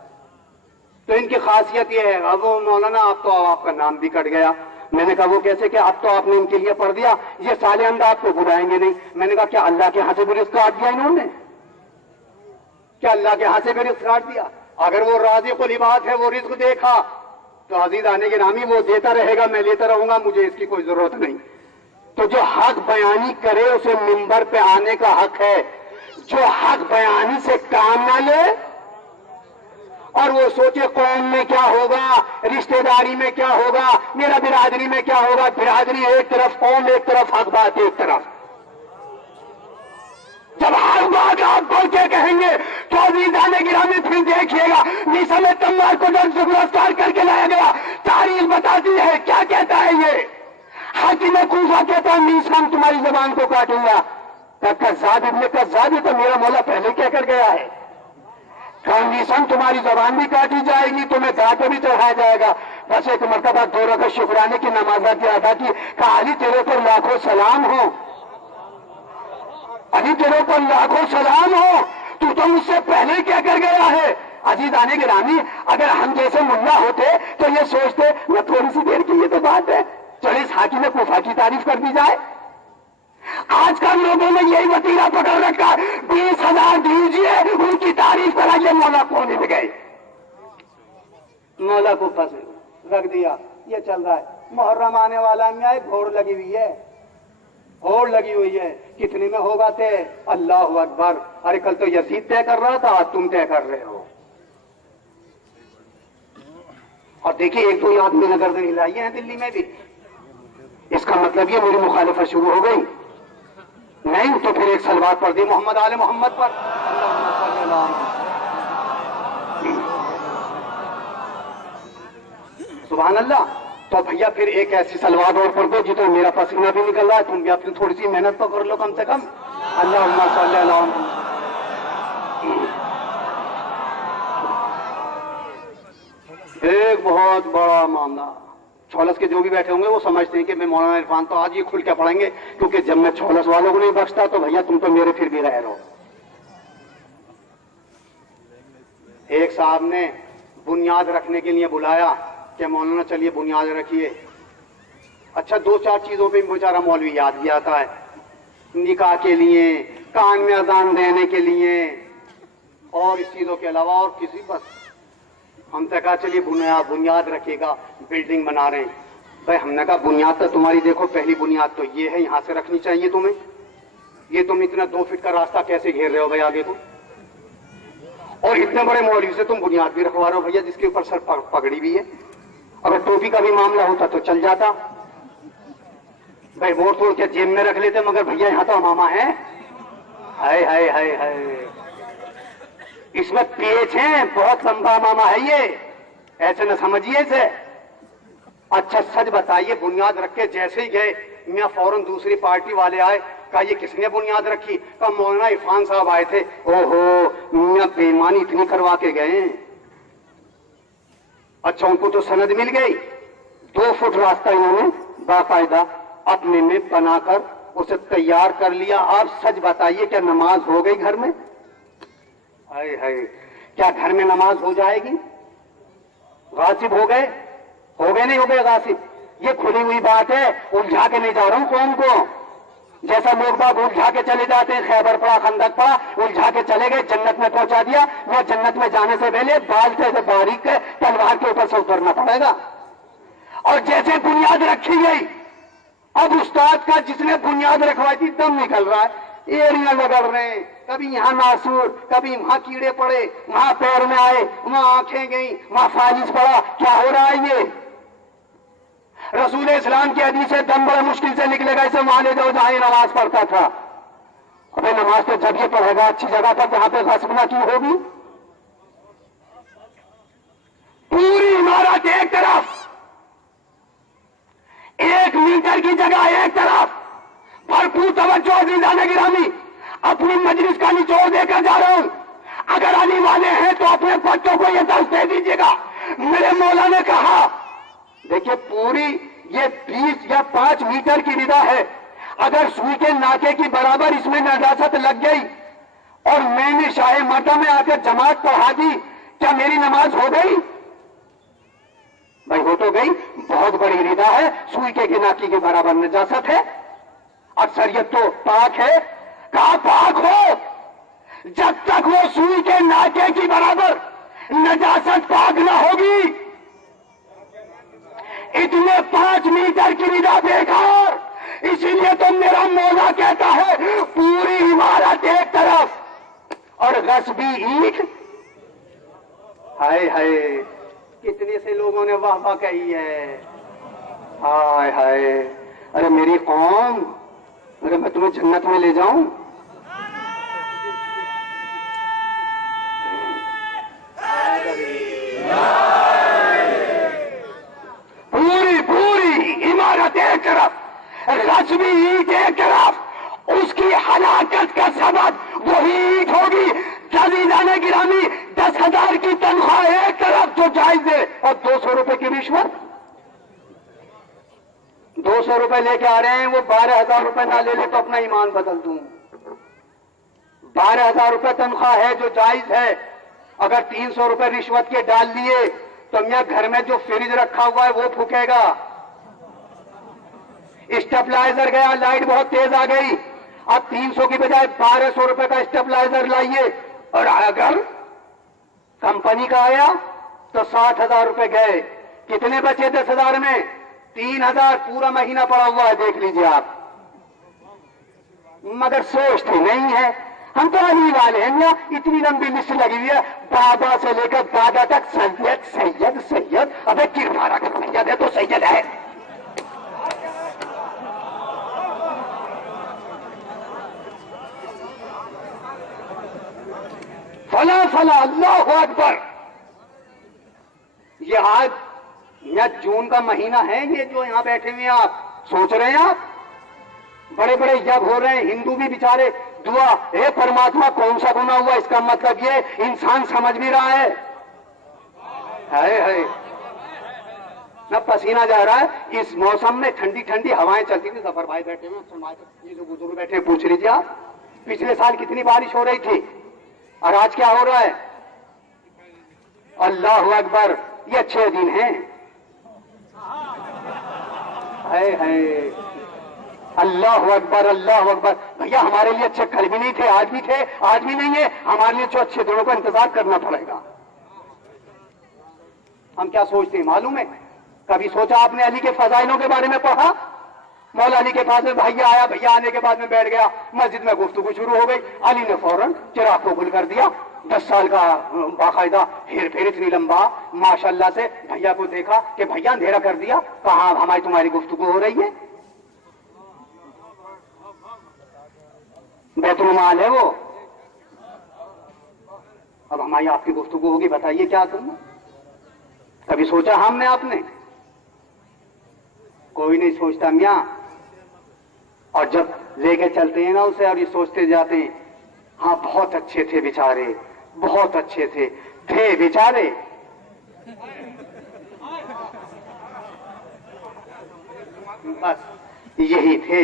تو ان کی خاصیت یہ ہے. اب مولانا آپ تو آپ کا نام بھی کٹ گیا. میں نے کہا وہ کیسے کہ اب تو آپ نے ان کے لیے پڑھ دیا، یہ سالے اندر آپ کو بلائیں گے نہیں. میں نے کہا کیا اللہ کے ہاں سے بھی رزق کاٹ دیا انہوں نے؟ کیا اللہ کے ہاں سے بھی رزق کاٹ دیا؟ اگر وہ رازق العباد ہے، وہ رزق دیکھا تو عزیز آنے کے نامی وہ دیتا رہے گا، میں لیتا رہوں گا، مجھے اس کی کوئی ضرورت نہیں. تو جو حق بیانی کرے اسے منبر پہ آنے کا حق ہے. جو حق بیانی سے کام نہ لے اور وہ سوچے قوم میں کیا ہوگا، رشتہ داری میں کیا ہوگا، میرا برادری میں کیا ہوگا، برادری ایک طرف، قوم ایک طرف، حق بات ایک طرف. جب حق بات آپ بول کے کہیں گے تو عزیزان گرامی پھر دیکھیے گا نیسا میں تمار کو جب گرفتار کر کے لایا گیا، تاریخ بتاتی ہے کیا کہتا ہے یہ. حاکم کوفہ کہتا ہے نیسا تمہاری زبان کو کاٹوں گا. کذاب ابن کذاب، تو میرا مولا پہلے کہہ کر گیا ہے. نیسان تمہاری زبان بھی کاٹی جائے گی، تمہیں دانت بھی چڑھایا جائے گا. بس ایک مرتبہ 2 رکعت شکرانے کی نماز ادا کی. کہا علی تیرے پر لاکھوں سلام ہو، علی تیرے پر لاکھوں سلام ہو، تو مجھ سے پہلے کیا کر گیا ہے. عزیزان گرامی اگر ہم جیسے ملا ہوتے تو یہ سوچتے نہ تھوڑی سی دیر کی یہ تو بات ہے، چلے اس حاکم کوفہ کی تعریف کر دی جائے. آج کل لوگوں نے یہی وتیرہ پکڑ رکھا، 20,000 دیجیے ان کی تعریف کرائیے، مولا کونے میں گئے، مولا کو پھنسے رکھ دیا. یہ چل رہا ہے. محرم آنے والا میں ایک گھوڑ لگی ہوئی ہے، گھوڑ لگی ہوئی ہے. کتنے میں ہوگا تے؟ اللہ اکبر. ارے کل تو یزید طے کر رہا تھا، آج تم طے کر رہے ہو. اور دیکھیے ایک دو آدمی نے گردن ہلائی ہیں دلی میں بھی. اس کا مطلب یہ میری مخالفت شروع ہو گئی. نہیں تو پھر ایک سلوات پڑھ دی محمد آل محمد پر. سبحان اللہ. تو بھیا پھر ایک ایسی سلوات اور پڑھ دو جتنا میرا پسینہ بھی نکل رہا ہے، تم بھی اپنی تھوڑی سی محنت تو کر لو کم سے کم. اللہم صلی علی محمد. ایک بہت بڑا معاملہ. چھولس کے جو بھی بیٹھے ہوں گے وہ سمجھتے ہیں کہ میں مولانا عرفان تو آج یہ کھل کے پڑھیں گے، کیونکہ جب میں چھولس والوں کو نہیں بخشتا تو بھیا تم تو میرے پھر بھی رہ رہو. ایک صاحب نے بنیاد رکھنے کے لیے بلایا کہ مولانا چلیے بنیاد رکھیے. اچھا 2-4 چیزوں پہ بیچارہ مولوی یاد بھی آتا ہے، نکاح کے لیے، کان میں اذان دینے کے لیے، اور اس چیزوں کے علاوہ اور کسی. بس ہم سے کہا چلیے بنیاد رکھے گا، بلڈنگ بنا رہے ہیں. بھائی ہم نے کہا بنیاد تو تمہاری دیکھو، پہلی بنیاد تو یہ ہے، یہاں سے رکھنی چاہیے تمہیں. یہ تم اتنا 2 فٹ کا راستہ کیسے گھیر رہے ہو بھائی آگے کو؟ اور اتنے بڑے مولوی سے تم بنیاد بھی رکھوا رہے ہو بھیا، جس کے اوپر سر پگڑی بھی ہے. اگر ٹوپی کا بھی معاملہ ہوتا تو چل جاتا. بھائی ووٹ توڑ کے جیب میں رکھ لیتے، مگر بھیا یہاں تو امامہ ہے. ہائے ہائے ہائے ہائے، اس میں پیچ ہیں، بہت لمبا امامہ ہے یہ، ایسے نہ سمجھیے اسے. اچھا سچ بتائیے، بنیاد رکھ کے جیسے ہی گئے میاں فوراً دوسری پارٹی والے آئے، کہا یہ کس نے بنیاد رکھی؟ کہا مولانا عرفان صاحب آئے تھے، اوہو میاں بےمانی اتنی کروا کے گئے ہیں۔ اچھا ان کو تو سند مل گئی، 2 فٹ راستہ انہوں نے باقاعدہ اپنے میں بنا کر اسے تیار کر لیا۔ آپ سچ بتائیے کیا نماز ہو گئی گھر میں؟ ہائے ہائے، کیا گھر میں نماز ہو جائے گی؟ غاصب ہو گئے نہیں ہو گئے غاصب؟ یہ کھلی ہوئی بات ہے، الجھا کے نہیں جا رہا ہوں قوم کو، جیسا لوگ باغ الجھا کے چلے جاتے ہیں، خیبر پڑا خندق پڑا، الجھا کے چلے گئے، جنت میں پہنچا دیا۔ یا جنت میں جانے سے پہلے بال سے باریک تلوار کے اوپر سے اترنا پڑے گا۔ اور جیسے بنیاد رکھی گئی، اب استاد کا جس نے بنیاد رکھوائی تھی دم نکل رہا ہے، ایڑیاں رگڑ رہے ہیں، کبھی یہاں ناسور، کبھی وہاں کیڑے پڑے، وہاں پیر میں آئے، وہاں آنکھیں گئیں، وہاں فالج پڑا، کیا ہو رہا ہے یہ؟ رسول اسلام کی حدیث سے دم بڑے مشکل سے نکلے گا، اسے وہاں لے جاؤ جہاں یہ نماز پڑھتا تھا۔ ابھی نماز تو جب یہ پڑھے گا اچھی جگہ پر جہاں پہ غصب نہ کی ہوگی۔ پوری عمارت ایک طرف، 1 میٹر کی جگہ ایک طرف، بھرپور توجہ عزیزان گرامی، اپنی مجلس کا نچوڑ دے کر جا رہا ہوں۔ اگر آنے والے ہیں تو اپنے بچوں کو یہ درس دے دیجیے گا۔ میرے مولا نے کہا دیکھیے پوری یہ 20 یا 5 میٹر کی ردا ہے، اگر سوئی کے ناکے کی برابر اس میں نجاست لگ گئی اور میں نے شاہ مردہ میں آ کر جماعت پڑھا دی، کیا میری نماز ہو گئی؟ بھائی ہو تو گئی، بہت بڑی ردا ہے، سوئی کے ناکی کے برابر نجاست ہے، اکثریت تو پاک ہے۔ کہاں پاک ہو جب تک وہ سوئی کے ناکے کی برابر نجاست پاک نہ ہوگی۔ اتنے 5 میٹر کی ردا بیکار، اسی لیے تو میرا مولا کہتا ہے پوری عمارت ایک طرف اور غصبی اینٹ۔ ہائے ہائے، کتنے سے لوگوں نے واہ واہ کہی ہے، ہائے ہائے۔ ارے میری قوم، ارے میں تمہیں جنت میں لے جاؤں۔ پوری عمارت ایک طرف، غصبی اینٹ ایک طرف، اس کی ہلاکت کا سبب وہی اینٹ ہوگی۔ عزیزان گرامی، 10,000 کی تنخواہ ایک طرف جو جائز ہے، اور 200 روپے کی رشوت، 200 روپے لے کے آ رہے ہیں، وہ 12,000 روپے نہ لے لے تو اپنا ایمان بدل دوں۔ 12,000 روپے تنخواہ ہے جو جائز ہے، اگر 300 روپے رشوت کے ڈال لیے تو میاں گھر میں جو فریج رکھا ہوا ہے وہ پھکے گا۔ اسٹیبلائزر گیا، لائٹ بہت تیز آ گئی، اب 300 کی بجائے 1200 روپے کا اسٹیبلائزر لائیے، اور اگر کمپنی کا آیا تو 60,000 روپے گئے، کتنے بچے 10,000 میں؟ 3,000 پورا مہینہ پڑا ہوا ہے، دیکھ لیجئے آپ۔ مگر سوچتے نہیں ہے، ہم تو علی والے ہیں، اتنی لمبی لسٹ لگی ہوئی ہے، بابا سے لے کر دادا تک سید سید سید۔ ابے کردارہ کا سید ہے تو سید ہے۔ فلا فلا، اللہ اکبر۔ یہ آج یا جون کا مہینہ ہے، یہ جو یہاں بیٹھے ہوئے ہیں، آپ سوچ رہے ہیں، آپ بڑے بڑے یگ ہو رہے ہیں، ہندو بھی بیچارے دعا، اے پرماتما کون سا گناہ ہوا؟ اس کا مطلب یہ انسان سمجھ بھی رہا ہے، ہائے ہائے نہ پسینہ جا رہا ہے۔ اس موسم میں ٹھنڈی ٹھنڈی ہوائیں چلتی تھی، ظفر بھائی بیٹھے ہوئے، یہ جو بزرگ بیٹھے ہیں پوچھ لیجیے آپ، پچھلے سال کتنی بارش ہو رہی تھی اور آج کیا ہو رہا ہے؟ اللہ اکبر، یہ اچھے دن ہیں، ہائے ہائے اللہ اکبر اللہ اکبر۔ بھیا ہمارے لیے اچھے کل بھی نہیں تھے، آج بھی تھے، آج بھی نہیں ہے، ہمارے لیے جو اچھے دنوں کا انتظار کرنا پڑے گا۔ ہم کیا سوچتے ہیں معلوم ہے؟ کبھی سوچا آپ نے علی کے فضائلوں کے بارے میں پڑھا؟ مولا علی کے پاس میں بھیا آیا، بھیا آنے کے بعد میں بیٹھ گیا، مسجد میں گفتگو شروع ہو گئی، علی نے فوراً چراغ کو گل کر دیا، 10 سال کا باقاعدہ ہیر پھیر اتنی لمبا، ماشاءاللہ سے بھیا کو دیکھا کہ بھیا اندھیرا کر دیا، کہاں ہماری تمہاری گفتگو ہو رہی ہے؟ بیت المال ہے وہ، اب ہماری آپ کی گفتگو ہوگی، بتائیے کیا کرنا؟ کبھی سوچا ہم نے آپ نے؟ کوئی نہیں سوچتا میاں۔ اور جب لے کے چلتے ہیں نا اسے اور یہ سوچتے جاتے ہیں ہاں بہت اچھے تھے بیچارے, بہت اچھے تھے بیچارے. بس یہی تھے,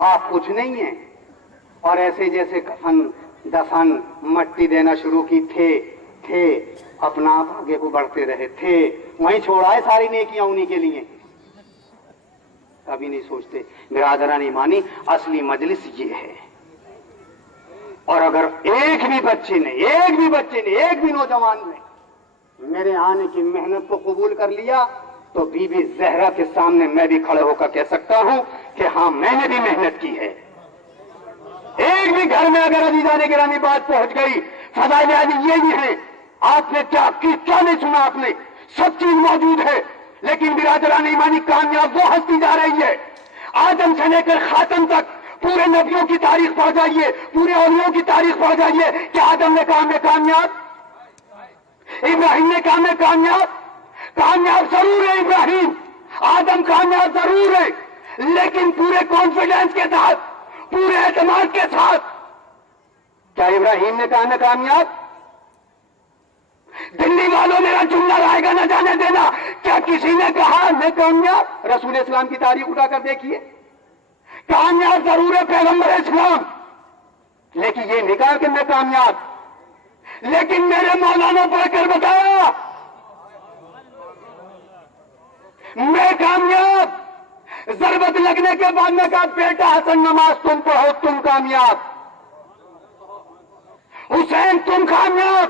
آپ کچھ نہیں ہیں. اور ایسے جیسے کفن دفن مٹی دینا شروع کی, تھے اپنا آپ آگے کو بڑھتے رہے, تھے وہیں چھوڑا ہے ساری نیکیاں انہی کے لیے. کبھی نہیں سوچتے. برادران ایمانی, اصلی مجلس یہ ہے. اور اگر ایک بھی بچے نے, ایک بھی نوجوان نے میرے آنے کی محنت کو قبول کر لیا تو بی بی زہرا کے سامنے میں بھی کھڑے ہو کر کہہ سکتا ہوں کہ ہاں میں نے بھی محنت کی ہے. ایک بھی گھر میں اگر عزیزان گرامی بات پہنچ گئی, فضائل علی یہی ہے. آپ نے کیا نہیں سنا, آپ نے سب چیز موجود ہے. لیکن برادران ایمانی, کامیاب وہ ہستی جا رہی ہے. آدم سے لے کر خاتم تک پورے نبیوں کی تاریخ پڑھ جائیے, پورے اولیاء کی تاریخ پڑھ جائیے کہ آدم نے کہا میں کامیاب, ابراہیم نے کہا میں کامیاب ضرور ہے ابراہیم, آدم کامیاب ضرور ہے, لیکن پورے کانفیڈنس کے ساتھ, پورے اعتماد کے ساتھ. کیا ابراہیم نے کہا میں کامیاب؟ دلی والوں میرا جملہ رائے گا نہ جانے دینا, کیا کسی نے کہا میں کامیاب؟ رسول اسلام کی تاریخ اٹھا کر دیکھیے, کامیاب ضرور ہے پیغمبر اسلام, لیکن یہ نہیں کہا کہ میں کامیاب. لیکن میرے مولانا پڑھ کر بتایا میں کامیاب. ضربت لگنے کے بعد میں کہا بیٹا حسن نماز تم پڑھو تم کامیاب, حسین تم کامیاب,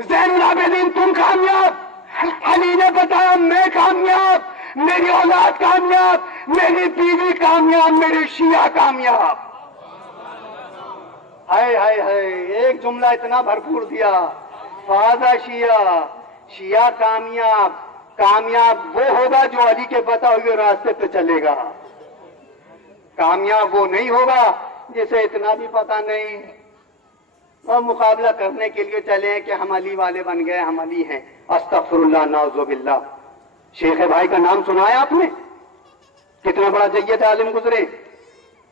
زین العابدین تم کامیاب, علی نے بتایا میں کامیاب, میری اولاد کامیاب, میری بیوی کامیاب, میرے شیعہ کامیاب. ہائے ہائے ہائے, ایک جملہ اتنا بھرپور دیا, فاضا شیعہ کامیاب وہ ہوگا جو علی کے بتا ہوئے راستے پہ چلے گا. کامیاب وہ نہیں ہوگا جسے اتنا بھی پتا نہیں, اور مقابلہ کرنے کے لیے چلے ہیں کہ ہم علی والے بن گئے, ہم علی ہیں. استغفر اللہ, نعوذ باللہ. شیخ بھائی کا نام سنا ہے آپ نے؟ کتنا بڑا جید عالم گزرے.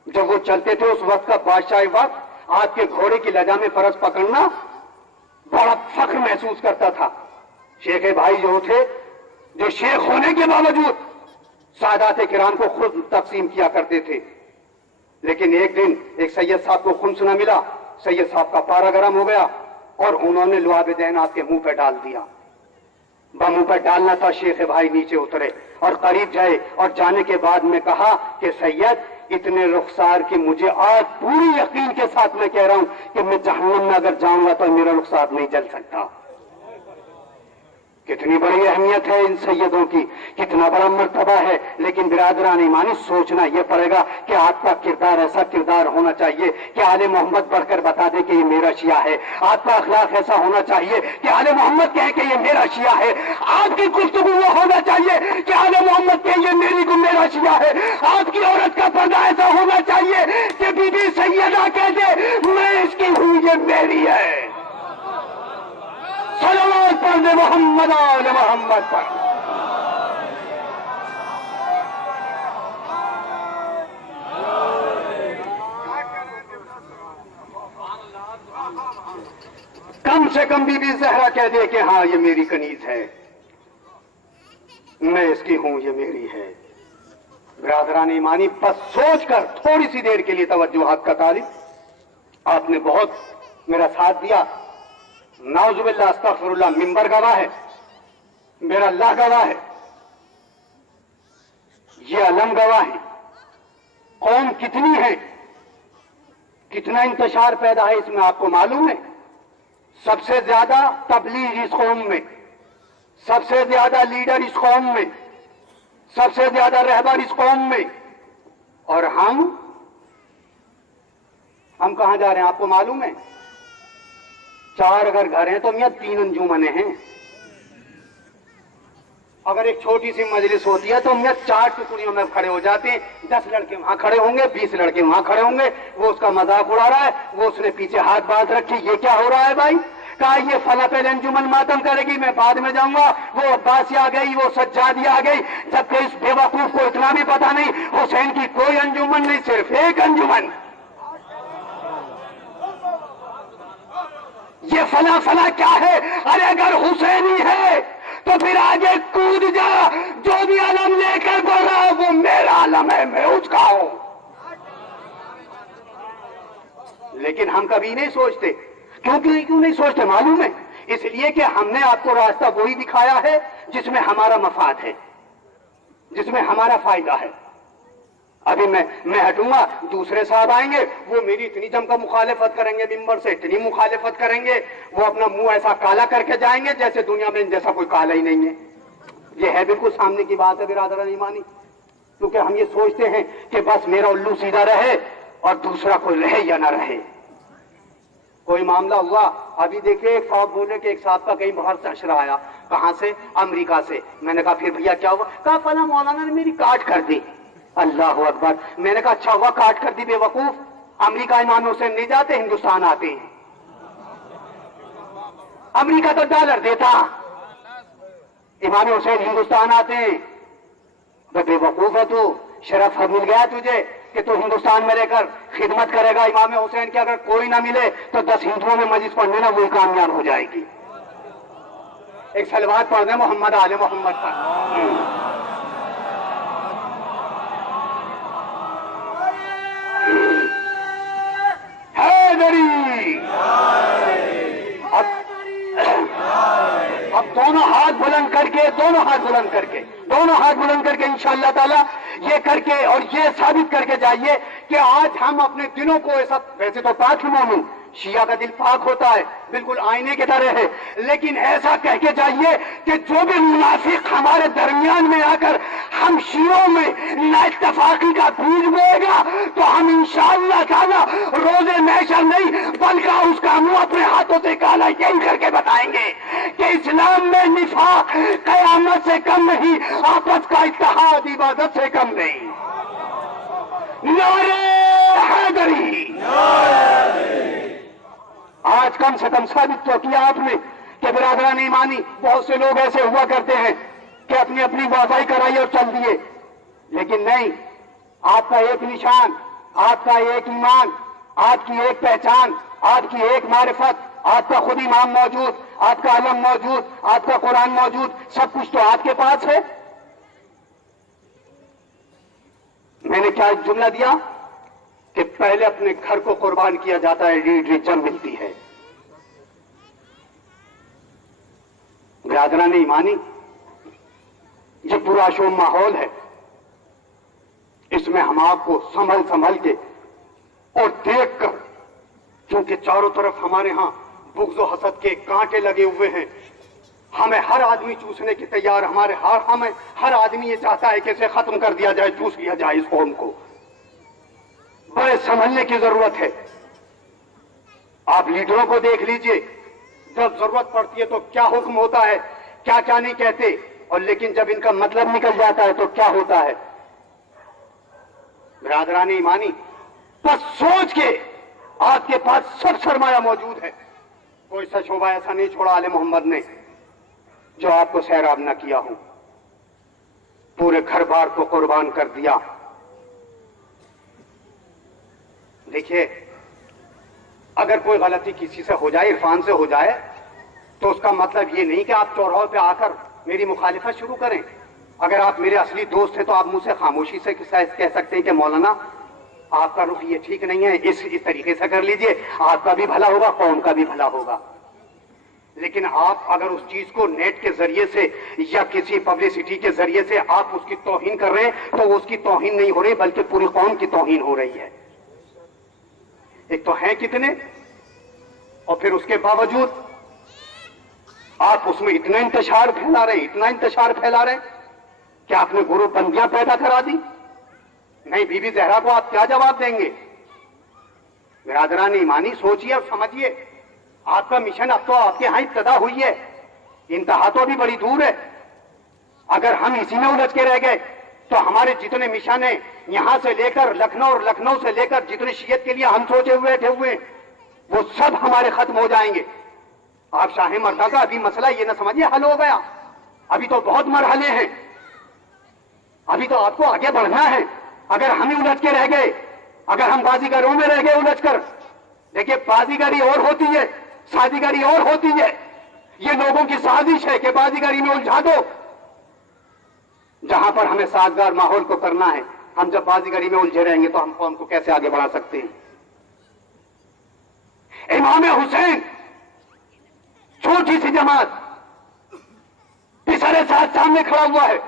جب وہ چلتے تھے اس وقت کا بادشاہ وقت آپ کے گھوڑے کی لجا میں فرس پکڑنا بڑا فخر محسوس کرتا تھا. شیخ بھائی جو تھے, جو شیخ ہونے کے باوجود سادات کرام کو خود تقسیم کیا کرتے تھے. لیکن ایک دن ایک سید صاحب کو خمس نہ ملا, سید صاحب کا پارا گرم ہو گیا اور انہوں نے لعاب دین آپ کے منہ پہ ڈال دیا. منہ پہ ڈالنا تھا, شیخ بھائی نیچے اترے اور قریب جائے, اور جانے کے بعد میں کہا کہ سید اتنے رخسار کی مجھے آج پوری یقین کے ساتھ میں کہہ رہا ہوں کہ میں جہنم میں اگر جاؤں گا تو میرا رخسار نہیں جل سکتا. کتنی بڑی اہمیت ہے ان سیدوں کی, کتنا بڑا مرتبہ ہے. لیکن برادران ایمانی, سوچنا یہ پڑے گا کہ آپ کا کردار ایسا کردار ہونا چاہیے کہ آل محمد بڑھ کر بتا دے کہ یہ میرا شیعہ ہے. آپ کا اخلاق ایسا ہونا چاہیے کہ آل محمد کہے کہ یہ میرا شیعہ ہے. آپ کی گفتگو وہ ہونا چاہیے کہ آل محمد کہے یہ میرا شیعہ ہے. آپ کی عورت کا پردہ ایسا ہونا چاہیے کہ بی بی سیدہ کہہ دے میں اس کی ہوں, یہ میری ہے. صلوات پڑھ دے محمد آل محمد پر. کم سے کم بی بی زہرا کہہ دے کہ ہاں یہ میری کنیز ہے, میں اس کی ہوں, یہ میری ہے. برادران ایمانی, بس سوچ کر تھوڑی سی دیر کے لیے توجہ. حق کا طالب, آپ نے بہت میرا ساتھ دیا. نعوذ باللہ, استغفر اللہ. منبر گواہ ہے, میرا اللہ گواہ ہے, یہ علم گواہ ہے. قوم کتنی ہے, کتنا انتشار پیدا ہے اس میں آپ کو معلوم ہے. سب سے زیادہ تبلیغ اس قوم میں, سب سے زیادہ لیڈر اس قوم میں, سب سے زیادہ رہبر اس قوم میں. اور ہم کہاں جا رہے ہیں آپ کو معلوم ہے؟ 4 اگر گھر ہیں تو میاں 3 انجمنیں ہیں. اگر ایک چھوٹی سی مجلس ہوتی ہے تو میاں 4 ٹکڑیوں میں کھڑے ہو جاتے ہیں. 10 لڑکے وہاں کھڑے ہوں گے, 20 لڑکے وہاں کھڑے ہوں گے. وہ اس کا مذاق اڑا رہا ہے, وہ اس نے پیچھے ہاتھ باندھ رکھی, یہ کیا ہو رہا ہے بھائی؟ کہا یہ فلاں پہلے انجمن ماتم کرے گی، میں بعد میں جاؤں گا، وہ عباسی آ گئی، وہ سجادی آ گئی، جبکہ اس بے وقوف کو اتنا بھی پتا نہیں حسین کی کوئی انجمن نہیں، صرف ایک انجمن۔ یہ فلاں فلاں کیا ہے؟ ارے اگر حسینی ہے تو پھر آگے کود جا، جو بھی علم لے کر بڑھ رہا ہے وہ میرا علم ہے، میں اس کا ہوں۔ لیکن ہم کبھی نہیں سوچتے، کیوں نہیں سوچتے معلوم ہے؟ اس لیے کہ ہم نے آپ کو راستہ وہی دکھایا ہے جس میں ہمارا مفاد ہے، جس میں ہمارا فائدہ ہے۔ ابھی میں ہٹوں گا، دوسرے صاحب آئیں گے، وہ میری اتنی جم کا مخالفت کریں گے، ممبر سے اتنی مخالفت کریں گے، وہ اپنا منہ ایسا کالا کر کے جائیں گے جیسے دنیا میں ان جیسا کوئی کالا ہی نہیں ہے۔ یہ ہے بالکل سامنے کی بات ہے برادران ایمانی، کیونکہ ہم یہ سوچتے ہیں کہ بس میرا الو سیدھا رہے اور دوسرا کوئی رہے یا نہ رہے۔ کوئی معاملہ ہوا، ابھی دیکھیں ایک صاحب بولے کہ ایک صاحب کا کہیں باہر سے اشرا آیا، کہاں سے؟ امریکہ سے۔ میں نے کہا پھر بھیا کیا ہوا؟ کہا فلاں مولانا نے میری کاٹ کر دی۔ اللہ اکبر! میں نے کہا اچھا ہوا کاٹ کر دی بے وقوف، امریکہ امام حسین نہیں جاتے، ہندوستان آتے ہیں۔ امریکہ تو ڈالر دیتا، امام حسین ہندوستان آتے ہیں۔ تو بے وقوف ہے تو، شرف مل گیا تجھے کہ تو ہندوستان میں رہ کر خدمت کرے گا امام حسین کی، اگر کوئی نہ ملے تو 10 ہندوؤں میں مجلس پڑھنے نا وہی کامیاب ہو جائے گی۔ ایک صلوات پڑھ دیں محمد آل محمد پر۔ اب دونوں ہاتھ بلند کر کے، دونوں ہاتھ بلند کر کے انشاءاللہ تعالی یہ کر کے اور یہ ثابت کر کے جائیے کہ آج ہم اپنے دلوں کو ایسا، ویسے تو پاک مومن شیعہ کا دل پاک ہوتا ہے، بالکل آئینے کی طرح ہے، لیکن ایسا کہہ کے جائیے کہ جو بھی منافق ہمارے درمیان میں آ کر ہم شیعوں میں نا اتفاقی کا بیج بوئے گا تو ہم انشاءاللہ تعالی روز محشر نہیں بلکہ اس کا منہ اپنے ہاتھوں سے کالا یہی کر کے بتائیں گے کہ اسلام میں نفاق قیامت سے کم نہیں، آپس کا اتحاد عبادت سے کم نہیں۔ نعرہ حیدری! آج کم سے کم ثابت تو کیا آپ نے کہ برادران ایمانی بہت سے لوگ ایسے ہوا کرتے ہیں کہ اپنی اپنی واضحی کرائی اور چل دیے، لیکن نہیں، آپ کا ایک نشان، آپ کا ایک ایمان، آپ کی ایک پہچان، آپ کی ایک معرفت، آپ کا خود امام موجود، آپ کا علم موجود، آپ کا قرآن موجود، سب کچھ تو آپ کے پاس ہے۔ میں نے کیا جملہ دیا کہ پہلے اپنے گھر کو قربان کیا جاتا ہے، ریڑھ جب ملتی ہے۔ برادران ایمانی، یہ پورا شوم ماحول ہے، اس میں ہم آپ کو سنبھل کے اور دیکھ کر، کیونکہ چاروں طرف ہمارے ہاں بغض و حسد کے کانٹے لگے ہوئے ہیں، ہمیں ہر آدمی چوسنے کی تیار، ہمیں ہر آدمی یہ چاہتا ہے کہ اسے ختم کر دیا جائے، چوس لیا جائے اس قوم کو۔ بڑے سنبھلنے کی ضرورت ہے۔ آپ لیڈروں کو دیکھ لیجئے، جب ضرورت پڑتی ہے تو کیا حکم ہوتا ہے، کیا کیا نہیں کہتے، اور لیکن جب ان کا مطلب نکل جاتا ہے تو کیا ہوتا ہے۔ برادران ایمانی، بس سوچ کے آپ کے پاس سب سرمایہ موجود ہے، کوئی سچ شعبہ ایسا نہیں چھوڑا آل محمد نے جو آپ کو سیراب نہ کیا ہو، پورے گھر بار کو قربان کر دیا۔ دیکھیے، اگر کوئی غلطی کسی سے ہو جائے، عرفان سے ہو جائے، تو اس کا مطلب یہ نہیں کہ آپ چوراہوں پہ آ کر میری مخالفت شروع کریں۔ اگر آپ میرے اصلی دوست ہیں تو آپ مجھ سے خاموشی سے کہہ سکتے ہیں کہ مولانا آپ کا رخ یہ ٹھیک نہیں ہے، اس طریقے سے کر لیجئے، آپ کا بھی بھلا ہوگا، قوم کا بھی بھلا ہوگا۔ لیکن آپ اگر اس چیز کو نیٹ کے ذریعے سے یا کسی پبلسٹی کے ذریعے سے آپ اس کی توہین کر رہے ہیں تو اس کی توہین نہیں ہو رہی بلکہ پوری قوم کی توہین ہو رہی ہے۔ ایک تو ہیں کتنے، اور پھر اس کے باوجود آپ اس میں اتنا انتشار پھیلا رہے ہیں کہ آپ نے گروہ بندیاں پیدا کرا دی۔ نہیں، بی بی زہرا کو آپ کیا جواب دیں گے؟ برادران ایمانی، سوچئے اور سمجھئے، آپ کا مشن اب تو آپ کے ہاں ابتدا ہوئی ہے، انتہا تو ابھی بڑی دور ہے۔ اگر ہم اسی میں الجھ کے رہ گئے تو ہمارے جتنے مشن ہیں یہاں سے لے کر لکھنؤ اور لکھنؤ سے لے کر جتنے شیعت کے لیے ہم سوچے ہوئے تھے وہ سب ہمارے ختم ہو جائیں گے۔ آپ شاہ مردہ کا ابھی مسئلہ یہ نہ سمجھیے حل ہو گیا، ابھی تو بہت مرحلے ہیں، ابھی تو آپ کو آگے بڑھنا ہے۔ اگر ہم ہی الجھ کے رہ گئے، اگر ہم بازیگروں میں رہ گئے الجھ کر، دیکھیے بازیگری اور ہوتی ہے، سازیگری اور ہوتی ہے۔ یہ لوگوں کی سازش ہے کہ بازیگری میں الجھا دو، جہاں پر ہمیں سازگار ماحول کو کرنا ہے۔ ہم جب بازیگری میں الجھے رہیں گے تو ہم قوم کو کیسے آگے بڑھا سکتے ہیں؟ امام حسین چھوٹی سی جماعت، پسرے ساتھ سامنے کھڑا ہوا ہے،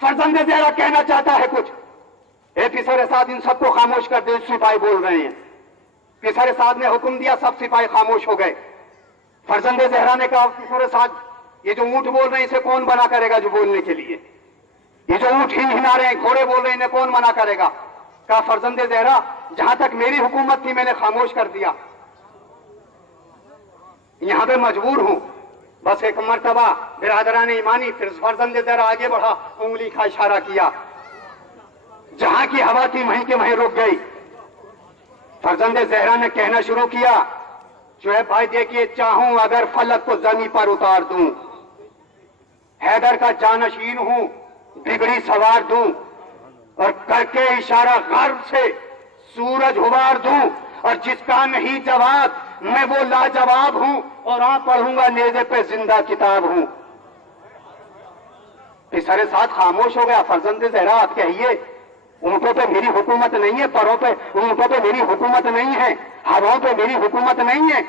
فرزند زہرا کہنا چاہتا ہے کچھ، اے پسرے ساتھ ان سب کو خاموش کر دے، سپاہی بول رہے ہیں۔ پسرے ساتھ نے حکم دیا، سب سپاہی خاموش ہو گئے۔ فرزند زہرا نے کہا پسرے ساتھ یہ جو اونٹ بول رہے ہیں اسے کون منع کرے گا جو بولنے کے لیے؟ یہ جو اونٹ ہنا رہے ہیں، گھوڑے بول رہے ہیں، انہیں کون منع کرے گا؟ کہا فرزند زہرا جہاں تک میری حکومت تھی میں نے خاموش کر دیا، یہاں پہ مجبور ہوں۔ بس ایک مرتبہ برادران ایمانی، پھر فرزند زہرا آگے بڑھا، انگلی کا اشارہ کیا، جہاں کی ہوا تھی وہیں کے وہیں رک گئی۔ فرزند زہرا نے کہنا شروع کیا، شعیب بھائی دیکھیے، چاہوں اگر فلک کو زمین پر اتار دوں، حیدر کا جانشین ہوں، بگڑی سوار دوں، اور کر کے اشارہ غرب سے سورج ابار دوں، اور جس کا نہیں جواب میں وہ لاجواب ہوں، اور پڑھوں گا نیزے پہ زندہ کتاب ہوں۔ پسرے ساتھ خاموش ہو گیا۔ فرزند زہرا آپ کہیے، اونٹوں پہ میری حکومت نہیں ہے، پروں پہ اونٹوں پہ میری حکومت نہیں ہے، ہواؤں پہ میری حکومت نہیں ہے۔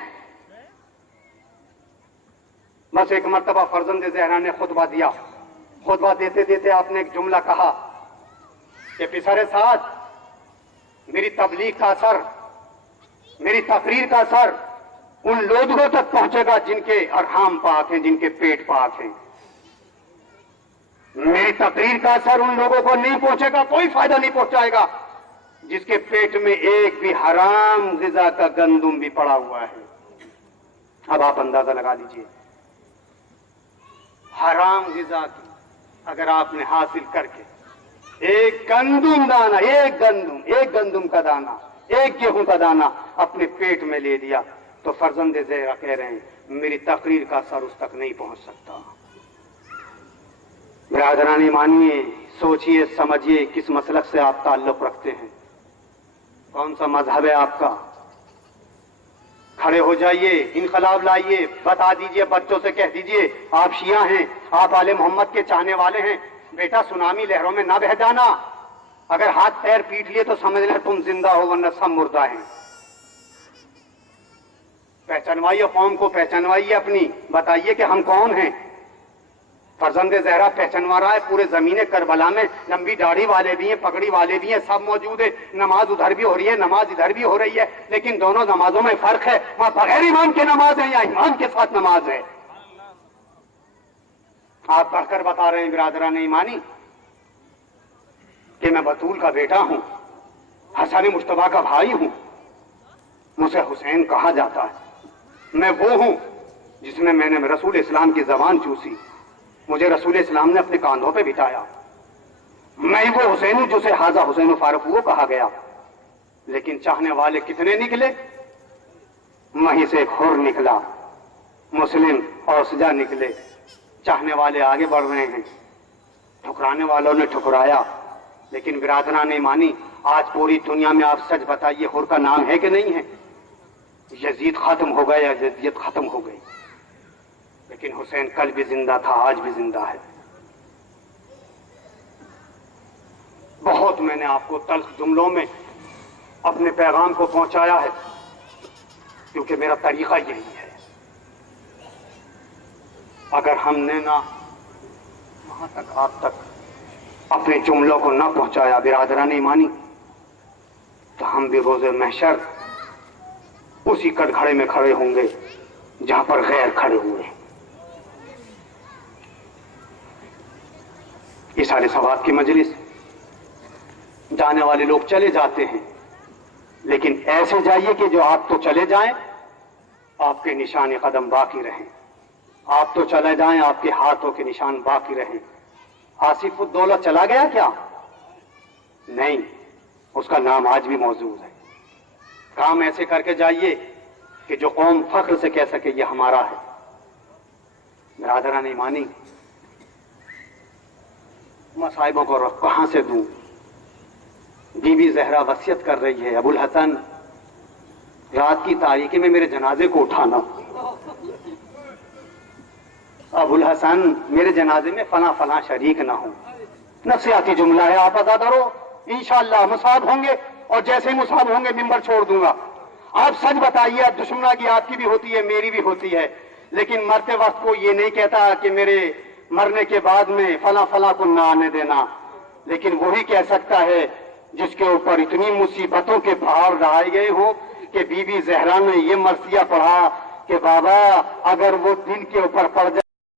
بس ایک مرتبہ فرزند زہرا نے خطبہ دیا، خطبہ دیتے دیتے آپ نے ایک جملہ کہا کہ پسرے ساتھ میری تبلیغ کا اثر، میری تقریر کا اثر ان لوگوں تک پہنچے گا جن کے ارحام پاک ہیں، جن کے پیٹ پاک ہیں۔ میری تقریر کا اثر ان لوگوں کو نہیں پہنچے گا، کوئی فائدہ نہیں پہنچائے گا جس کے پیٹ میں ایک بھی حرام غذا کا گندم بھی پڑا ہوا ہے۔ اب آپ اندازہ لگا لیجئے، حرام غذا کی اگر آپ نے حاصل کر کے ایک گندم دانہ، ایک گندم کا دانہ، ایک گیہوں کا دانہ اپنے پیٹ میں لے لیا، تو فرزند زہرا کہہ رہے ہیں میری تقریر کا اثر اس تک نہیں پہنچ سکتا۔ برادران مانیے، سوچئے، سمجھیے کس مسلک سے آپ تعلق رکھتے ہیں، کون سا مذہب ہے آپ کا؟ کھڑے ہو جائیے، انقلاب لائیے، بتا دیجئے، بچوں سے کہہ دیجئے آپ شیعہ ہیں، آپ آل محمد کے چاہنے والے ہیں، بیٹا سونامی لہروں میں نہ بہہ جانا، اگر ہاتھ پیر پیٹ لیے تو سمجھ لیں تم زندہ ہو ورنہ سب مردہ ہیں۔ پہچانوائیے قوم کو، پہچانوائیے اپنی، بتائیے کہ ہم کون ہیں۔ فرزند زہرا پہچانوا رہا ہے، پورے زمین کربلا میں لمبی داڑھی والے بھی ہیں، پگڑی والے بھی ہیں، سب موجود ہیں، نماز ادھر بھی ہو رہی ہے، نماز ادھر بھی ہو رہی ہے، لیکن دونوں نمازوں میں فرق ہے، وہاں بغیر امام کے نماز ہے یا امام کے ساتھ نماز ہے۔ آپ پڑھ کر بتا رہے ہیں برادران ایمانی کہ میں بطول کا بیٹا ہوں، حسن مصطفیٰ کا بھائی ہوں، مجھے حسین کہا جاتا ہے، میں وہ ہوں جس نے میں نے رسول اسلام کی زبان چوسی، مجھے رسول اسلام نے اپنے کاندھوں پہ بٹھایا، میں وہ حسین ہوں جو سے حاضہ حسین فاروق وہ کہا گیا۔ لیکن چاہنے والے کتنے نکلے؟ وہیں سے ایک حر نکلا، مسلم اور سجا نکلے، چاہنے والے آگے بڑھ رہے ہیں، ٹھکرانے والوں نے ٹھکرایا۔ لیکن برادران ایمانی، آج پوری دنیا میں آپ سچ بتائیے حر کا نام ہے کہ نہیں ہے؟ یزید ختم ہو گیا، یزیدیت ختم ہو گئی، لیکن حسین کل بھی زندہ تھا، آج بھی زندہ ہے۔ بہت میں نے آپ کو تلخ جملوں میں اپنے پیغام کو پہنچایا ہے، کیونکہ میرا طریقہ یہی ہے۔ اگر ہم نے نہ وہاں تک آپ تک اپنے جملوں کو نہ پہنچایا برادران ایمانی، تو ہم بھی روز محشر اسی کٹ گھڑے میں کھڑے ہوں گے جہاں پر غیر کھڑے ہوئے ہیں۔ اشارے ثواب کی مجلس، جانے والے لوگ چلے جاتے ہیں، لیکن ایسے جائیے کہ جو آپ تو چلے جائیں آپ کے نشان قدم باقی رہیں، آپ تو چلے جائیں آپ کے ہاتھوں کے نشان باقی رہیں۔ آصف الدولہ چلا گیا کیا؟ نہیں، اس کا نام آج بھی موجود ہے۔ کام ایسے کر کے جائیے کہ جو قوم فخر سے کہہ سکے یہ ہمارا ہے۔ برادران ایمانی، مصائبوں کو رخ کہاں سے دوں؟ بی بی زہرا وصیت کر رہی ہے، ابو الحسن رات کی تاریکی میں میرے جنازے کو اٹھانا، ابو الحسن میرے جنازے میں فلاں فلاں شریک نہ ہوں۔ نفسیاتی جملہ ہے، آپ ادا کرو، انشاءاللہ مصاب ہوں گے، اور جیسے مصاب ہوں گے ممبر چھوڑ دوں گا۔ آپ سچ بتائیے، اب دشمنا کی آپ کی بھی ہوتی ہے، میری بھی ہوتی ہے، لیکن مرتے وقت کو یہ نہیں کہتا کہ میرے مرنے کے بعد میں فلاں فلاں کو نہ آنے دینا، لیکن وہی کہہ سکتا ہے جس کے اوپر اتنی مصیبتوں کے پہاڑ ڈھائے گئے ہوں کہ بی بی زہرا نے یہ مرثیہ پڑھا کہ بابا اگر وہ دل کے اوپر پڑ جائے